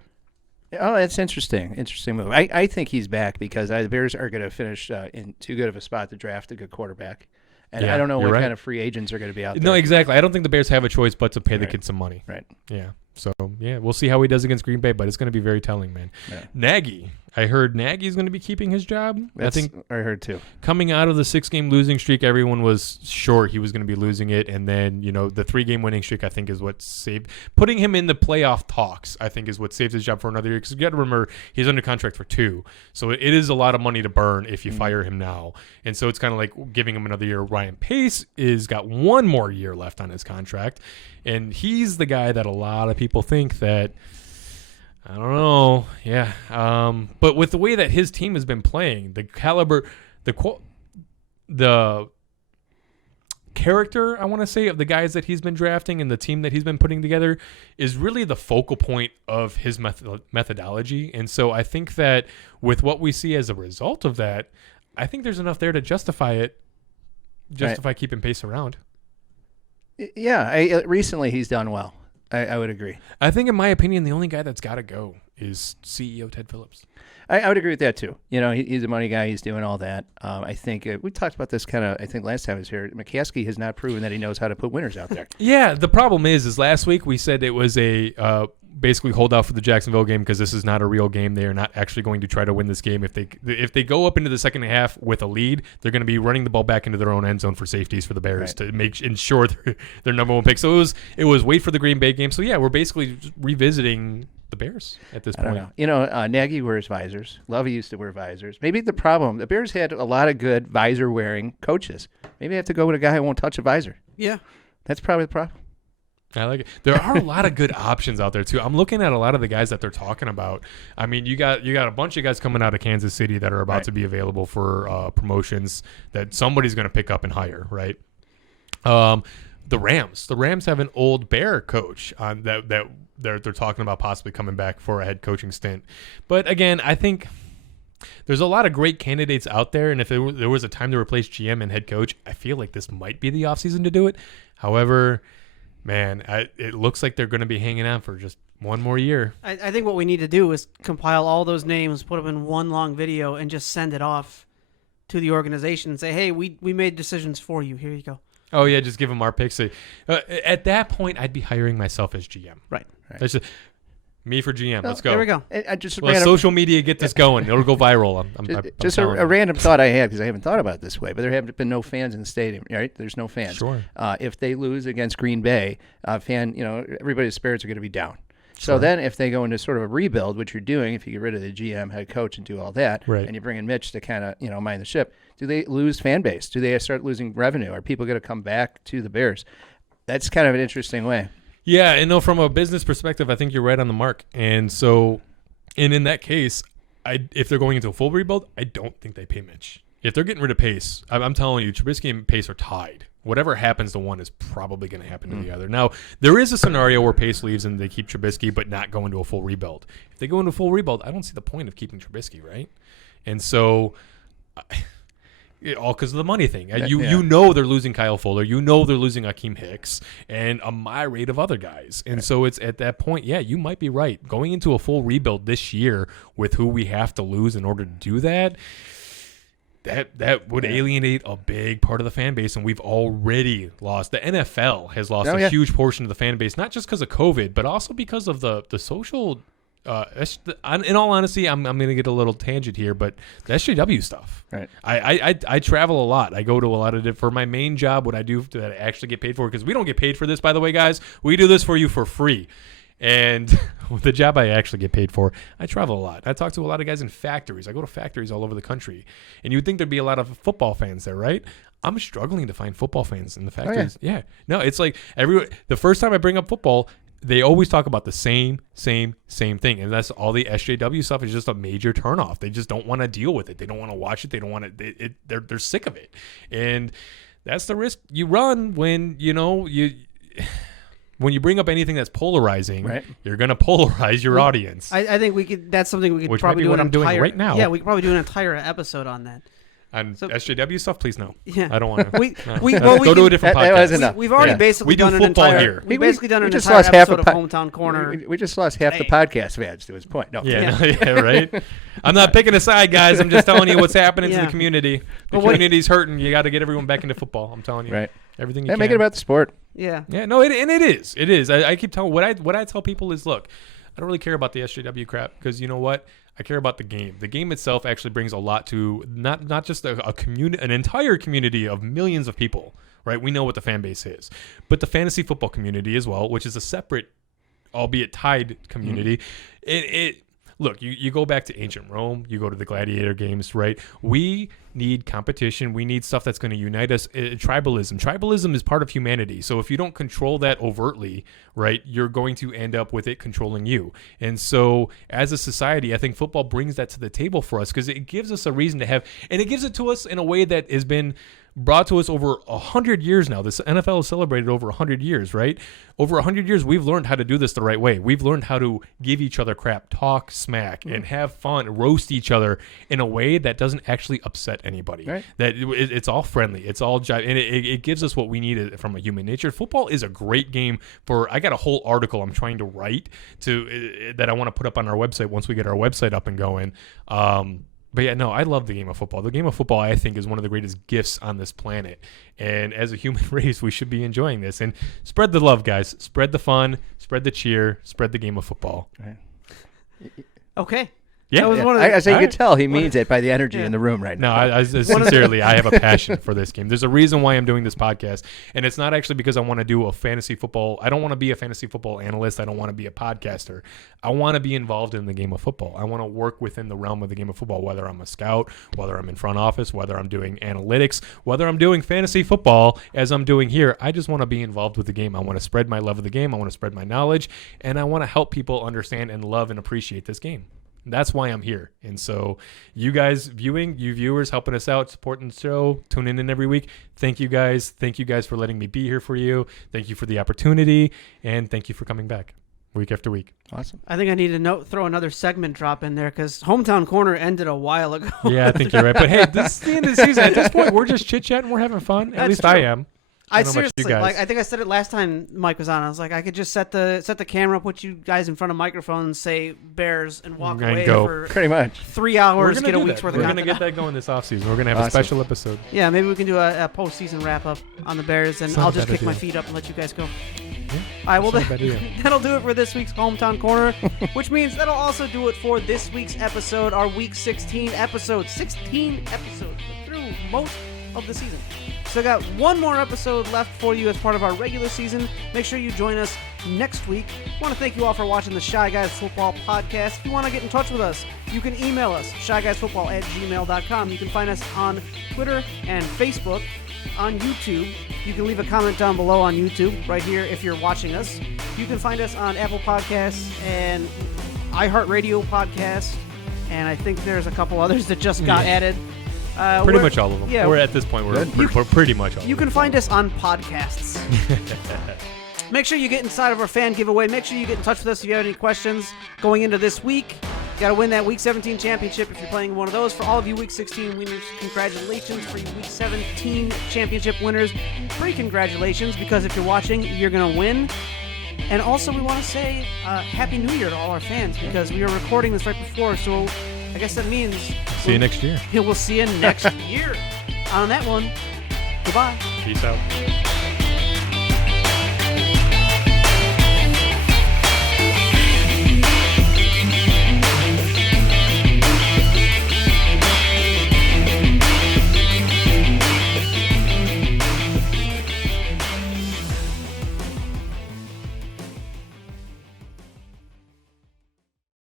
Oh, that's interesting. Interesting move. I think he's back because the Bears are going to finish in too good of a spot to draft a good quarterback, and I don't know what kind of free agents are going to be out there. No, exactly. I don't think the Bears have a choice but to pay the kid some money. Right. Yeah. So we'll see how he does against Green Bay, but it's going to be very telling, man. Yeah. Nagy. I heard Nagy's going to be keeping his job. I heard too. Coming out of the 6-game losing streak, everyone was sure he was going to be losing it, and then the 3-game winning streak, I think, is what saved putting him in the playoff talks. I think is what saved his job for another year, because you got to remember he's under contract for 2, so it is a lot of money to burn if you fire him now, and so it's kind of like giving him another year. Ryan Pace is got 1 more year left on his contract, and he's the guy that a lot of people think that. I don't know. Yeah. But with the way that his team has been playing, the caliber, the character, I want to say, of the guys that he's been drafting and the team that he's been putting together is really the focal point of his methodology. And so I think that with what we see as a result of that, I think there's enough there to justify keeping Pace around. Yeah. Recently he's done well. I would agree. I think, in my opinion, the only guy that's got to go is CEO Ted Phillips. I would agree with that, too. He's a money guy. He's doing all that. I think we talked about this I think last time I was here. McCaskey has not proven that he knows how to put winners out there. Yeah, the problem is last week we said it was a basically hold out for the Jacksonville game because this is not a real game. They are not actually going to try to win this game. If they go up into the second half with a lead, they're going to be running the ball back into their own end zone for safeties for the Bears to ensure their number 1 pick. So it was wait for the Green Bay game. So yeah, we're basically revisiting the Bears at this point. I don't know. Nagy wears visors. Lovey used to wear visors. Maybe the Bears had a lot of good visor wearing coaches. Maybe they have to go with a guy who won't touch a visor. Yeah, that's probably the problem. I like it. There are a lot of good options out there too. I'm looking at a lot of the guys that they're talking about. I mean, you got a bunch of guys coming out of Kansas City that are about to be available for promotions that somebody's going to pick up and hire, right? The Rams have an old Bear coach on that they're talking about possibly coming back for a head coaching stint. But again, I think there's a lot of great candidates out there, and if there was a time to replace GM and head coach, I feel like this might be the offseason to do it. However, man, it looks like they're going to be hanging on for just 1 more year. I think what we need to do is compile all those names, put them in one long video, and just send it off to the organization and say, hey, we made decisions for you. Here you go. Oh, yeah, just give them our picks. At that point, I'd be hiring myself as GM. Right. That's just me for GM. Let's go. There we go. Let social media get this going. It'll go viral. I'm a random thought I had, because I haven't thought about it this way, but there haven't been no fans in the stadium, right? There's no fans. Sure. If they lose against Green Bay, everybody's spirits are going to be down. So then if they go into sort of a rebuild, which you're doing, if you get rid of the GM, head coach, and do all that, and you bring in Mitch to kind of, mind the ship, do they lose fan base? Do they start losing revenue? Are people going to come back to the Bears? That's kind of an interesting way. Yeah, and no, from a business perspective, I think you're right on the mark. And so, in that case, if they're going into a full rebuild, I don't think they pay Mitch. If they're getting rid of Pace, I'm telling you, Trubisky and Pace are tied. Whatever happens to one is probably going to happen to the other. Now, there is a scenario where Pace leaves and they keep Trubisky but not go into a full rebuild. If they go into a full rebuild, I don't see the point of keeping Trubisky, right? And so, all because of the money thing. You know they're losing Kyle Fuller. You know they're losing Akeem Hicks and a myriad of other guys. And so it's at that point, you might be right. Going into a full rebuild this year with who we have to lose in order to do that, that would alienate a big part of the fan base, and we've already lost. The NFL has lost a huge portion of the fan base, not just because of COVID, but also because of the social. In all honesty, I'm going to get a little tangent here, but the SJW stuff. Right. I travel a lot. I go to a lot of for my main job. What I do that I actually get paid for, because we don't get paid for this, by the way, guys. We do this for you for free. And the job I actually get paid for, I travel a lot. I talk to a lot of guys in factories. I go to factories all over the country. And you'd think there'd be a lot of football fans there, right? I'm struggling to find football fans in the factories. Oh, yeah. No, it's like the first time I bring up football, they always talk about the same thing. And that's all the SJW stuff is just a major turnoff. They just don't want to deal with it. They don't want to watch it. They don't want to. They're sick of it. And that's the risk you run when, when you bring up anything that's polarizing, you're going to polarize your audience. I think we could. That's something we could probably do. What I'm doing right now. Yeah, we could probably do an entire episode on that. On SJW stuff, please no. Yeah, I don't want to. Go to a different podcast. We've already basically done an entire. Here. We basically done an entire episode of Hometown Corner. We just lost half the podcast fans to his point. No. Yeah, right. I'm not picking a side, guys. I'm just telling you what's happening to the community. The community's hurting. You got to get everyone back into football. I'm telling you. Right. Everything you can. Make it about the sport. Yeah. Yeah. No. It is. It is. I keep telling what I tell people is, look, I don't really care about the SJW crap because you know what? I care about the game. The game itself actually brings a lot to not just a community, an entire community of millions of people, right? We know what the fan base is, but the fantasy football community as well, which is a separate, albeit tied community. Look, you go back to ancient Rome, you go to the gladiator games, right? We need competition. We need stuff that's going to unite us. Tribalism. Tribalism is part of humanity. So if you don't control that overtly, right, you're going to end up with it controlling you. And so as a society, I think football brings that to the table for us because it gives us a reason to have, and it gives it to us in a way that has been brought to us over 100 years now. This NFL has celebrated over 100 years, right? Over 100 years, we've learned how to do this the right way. We've learned how to give each other crap, talk smack, and have fun, roast each other in a way that doesn't actually upset anybody. Right. That it's all friendly. It's all and it gives us what we need from a human nature. Football is a great game for. I got a whole article I'm trying to write that I want to put up on our website once we get our website up and going. But yeah, no, I love the game of football. The game of football, I think, is one of the greatest gifts on this planet. And as a human race, we should be enjoying this. And spread the love, guys. Spread the fun. Spread the cheer. Spread the game of football. Right. Okay. Yeah. I say you could tell he means it by the energy in the room right now. No, I sincerely, I have a passion for this game. There's a reason why I'm doing this podcast. And it's not actually because I want to do a fantasy football. I don't want to be a fantasy football analyst. I don't want to be a podcaster. I want to be involved in the game of football. I want to work within the realm of the game of football, whether I'm a scout, whether I'm in front office, whether I'm doing analytics, whether I'm doing fantasy football as I'm doing here. I just want to be involved with the game. I want to spread my love of the game. I want to spread my knowledge. And I want to help people understand and love and appreciate this game. That's why I'm here. And so you guys you viewers helping us out, supporting the show, tuning in every week. Thank you guys. Thank you guys for letting me be here for you. Thank you for the opportunity. And thank you for coming back week after week. Awesome. I think I need to throw another segment drop in there because Hometown Corner ended a while ago. Yeah, I think you're right. But hey, this is the end of the season. At this point, we're just chit-chatting. We're having fun. At least true. I am. I seriously, I think I said it last time Mike was on. I was like, I could just set the camera, put you guys in front of microphones, say Bears, and walk away for pretty much 3 hours, get a week's worth of content. We're going to get that going this offseason. We're going to have a special episode. Yeah, maybe we can do a postseason wrap-up on the Bears, and I'll just kick my feet up and let you guys go. Yeah, all right, well, that'll do it for this week's Hometown Corner, which means that'll also do it for this week's episode, our Week 16 episode. 16 episodes through most of the season. So I got one more episode left for you as part of our regular season. Make sure you join us next week. I want to thank you all for watching the Shy Guys Football Podcast. If you want to get in touch with us, you can email us, shyguysfootball@gmail.com. You can find us on Twitter and Facebook, on YouTube. You can leave a comment down below on YouTube, right here if you're watching us. You can find us on Apple Podcasts and iHeartRadio Podcasts, and I think there's a couple others that just got added. Pretty much all of them. Yeah, we're at this point, we're pretty much all of them. You can find us on podcasts. Make sure you get inside of our fan giveaway. Make sure you get in touch with us if you have any questions going into this week. You got to win that Week 17 championship if you're playing one of those. For all of you Week 16 winners, congratulations. For you Week 17 championship winners, pre-congratulations, because if you're watching, you're going to win. And also, we want to say Happy New Year to all our fans, because we are recording this right before, so I guess that means... See you next year. We'll see you next year. On that one, goodbye. Peace out.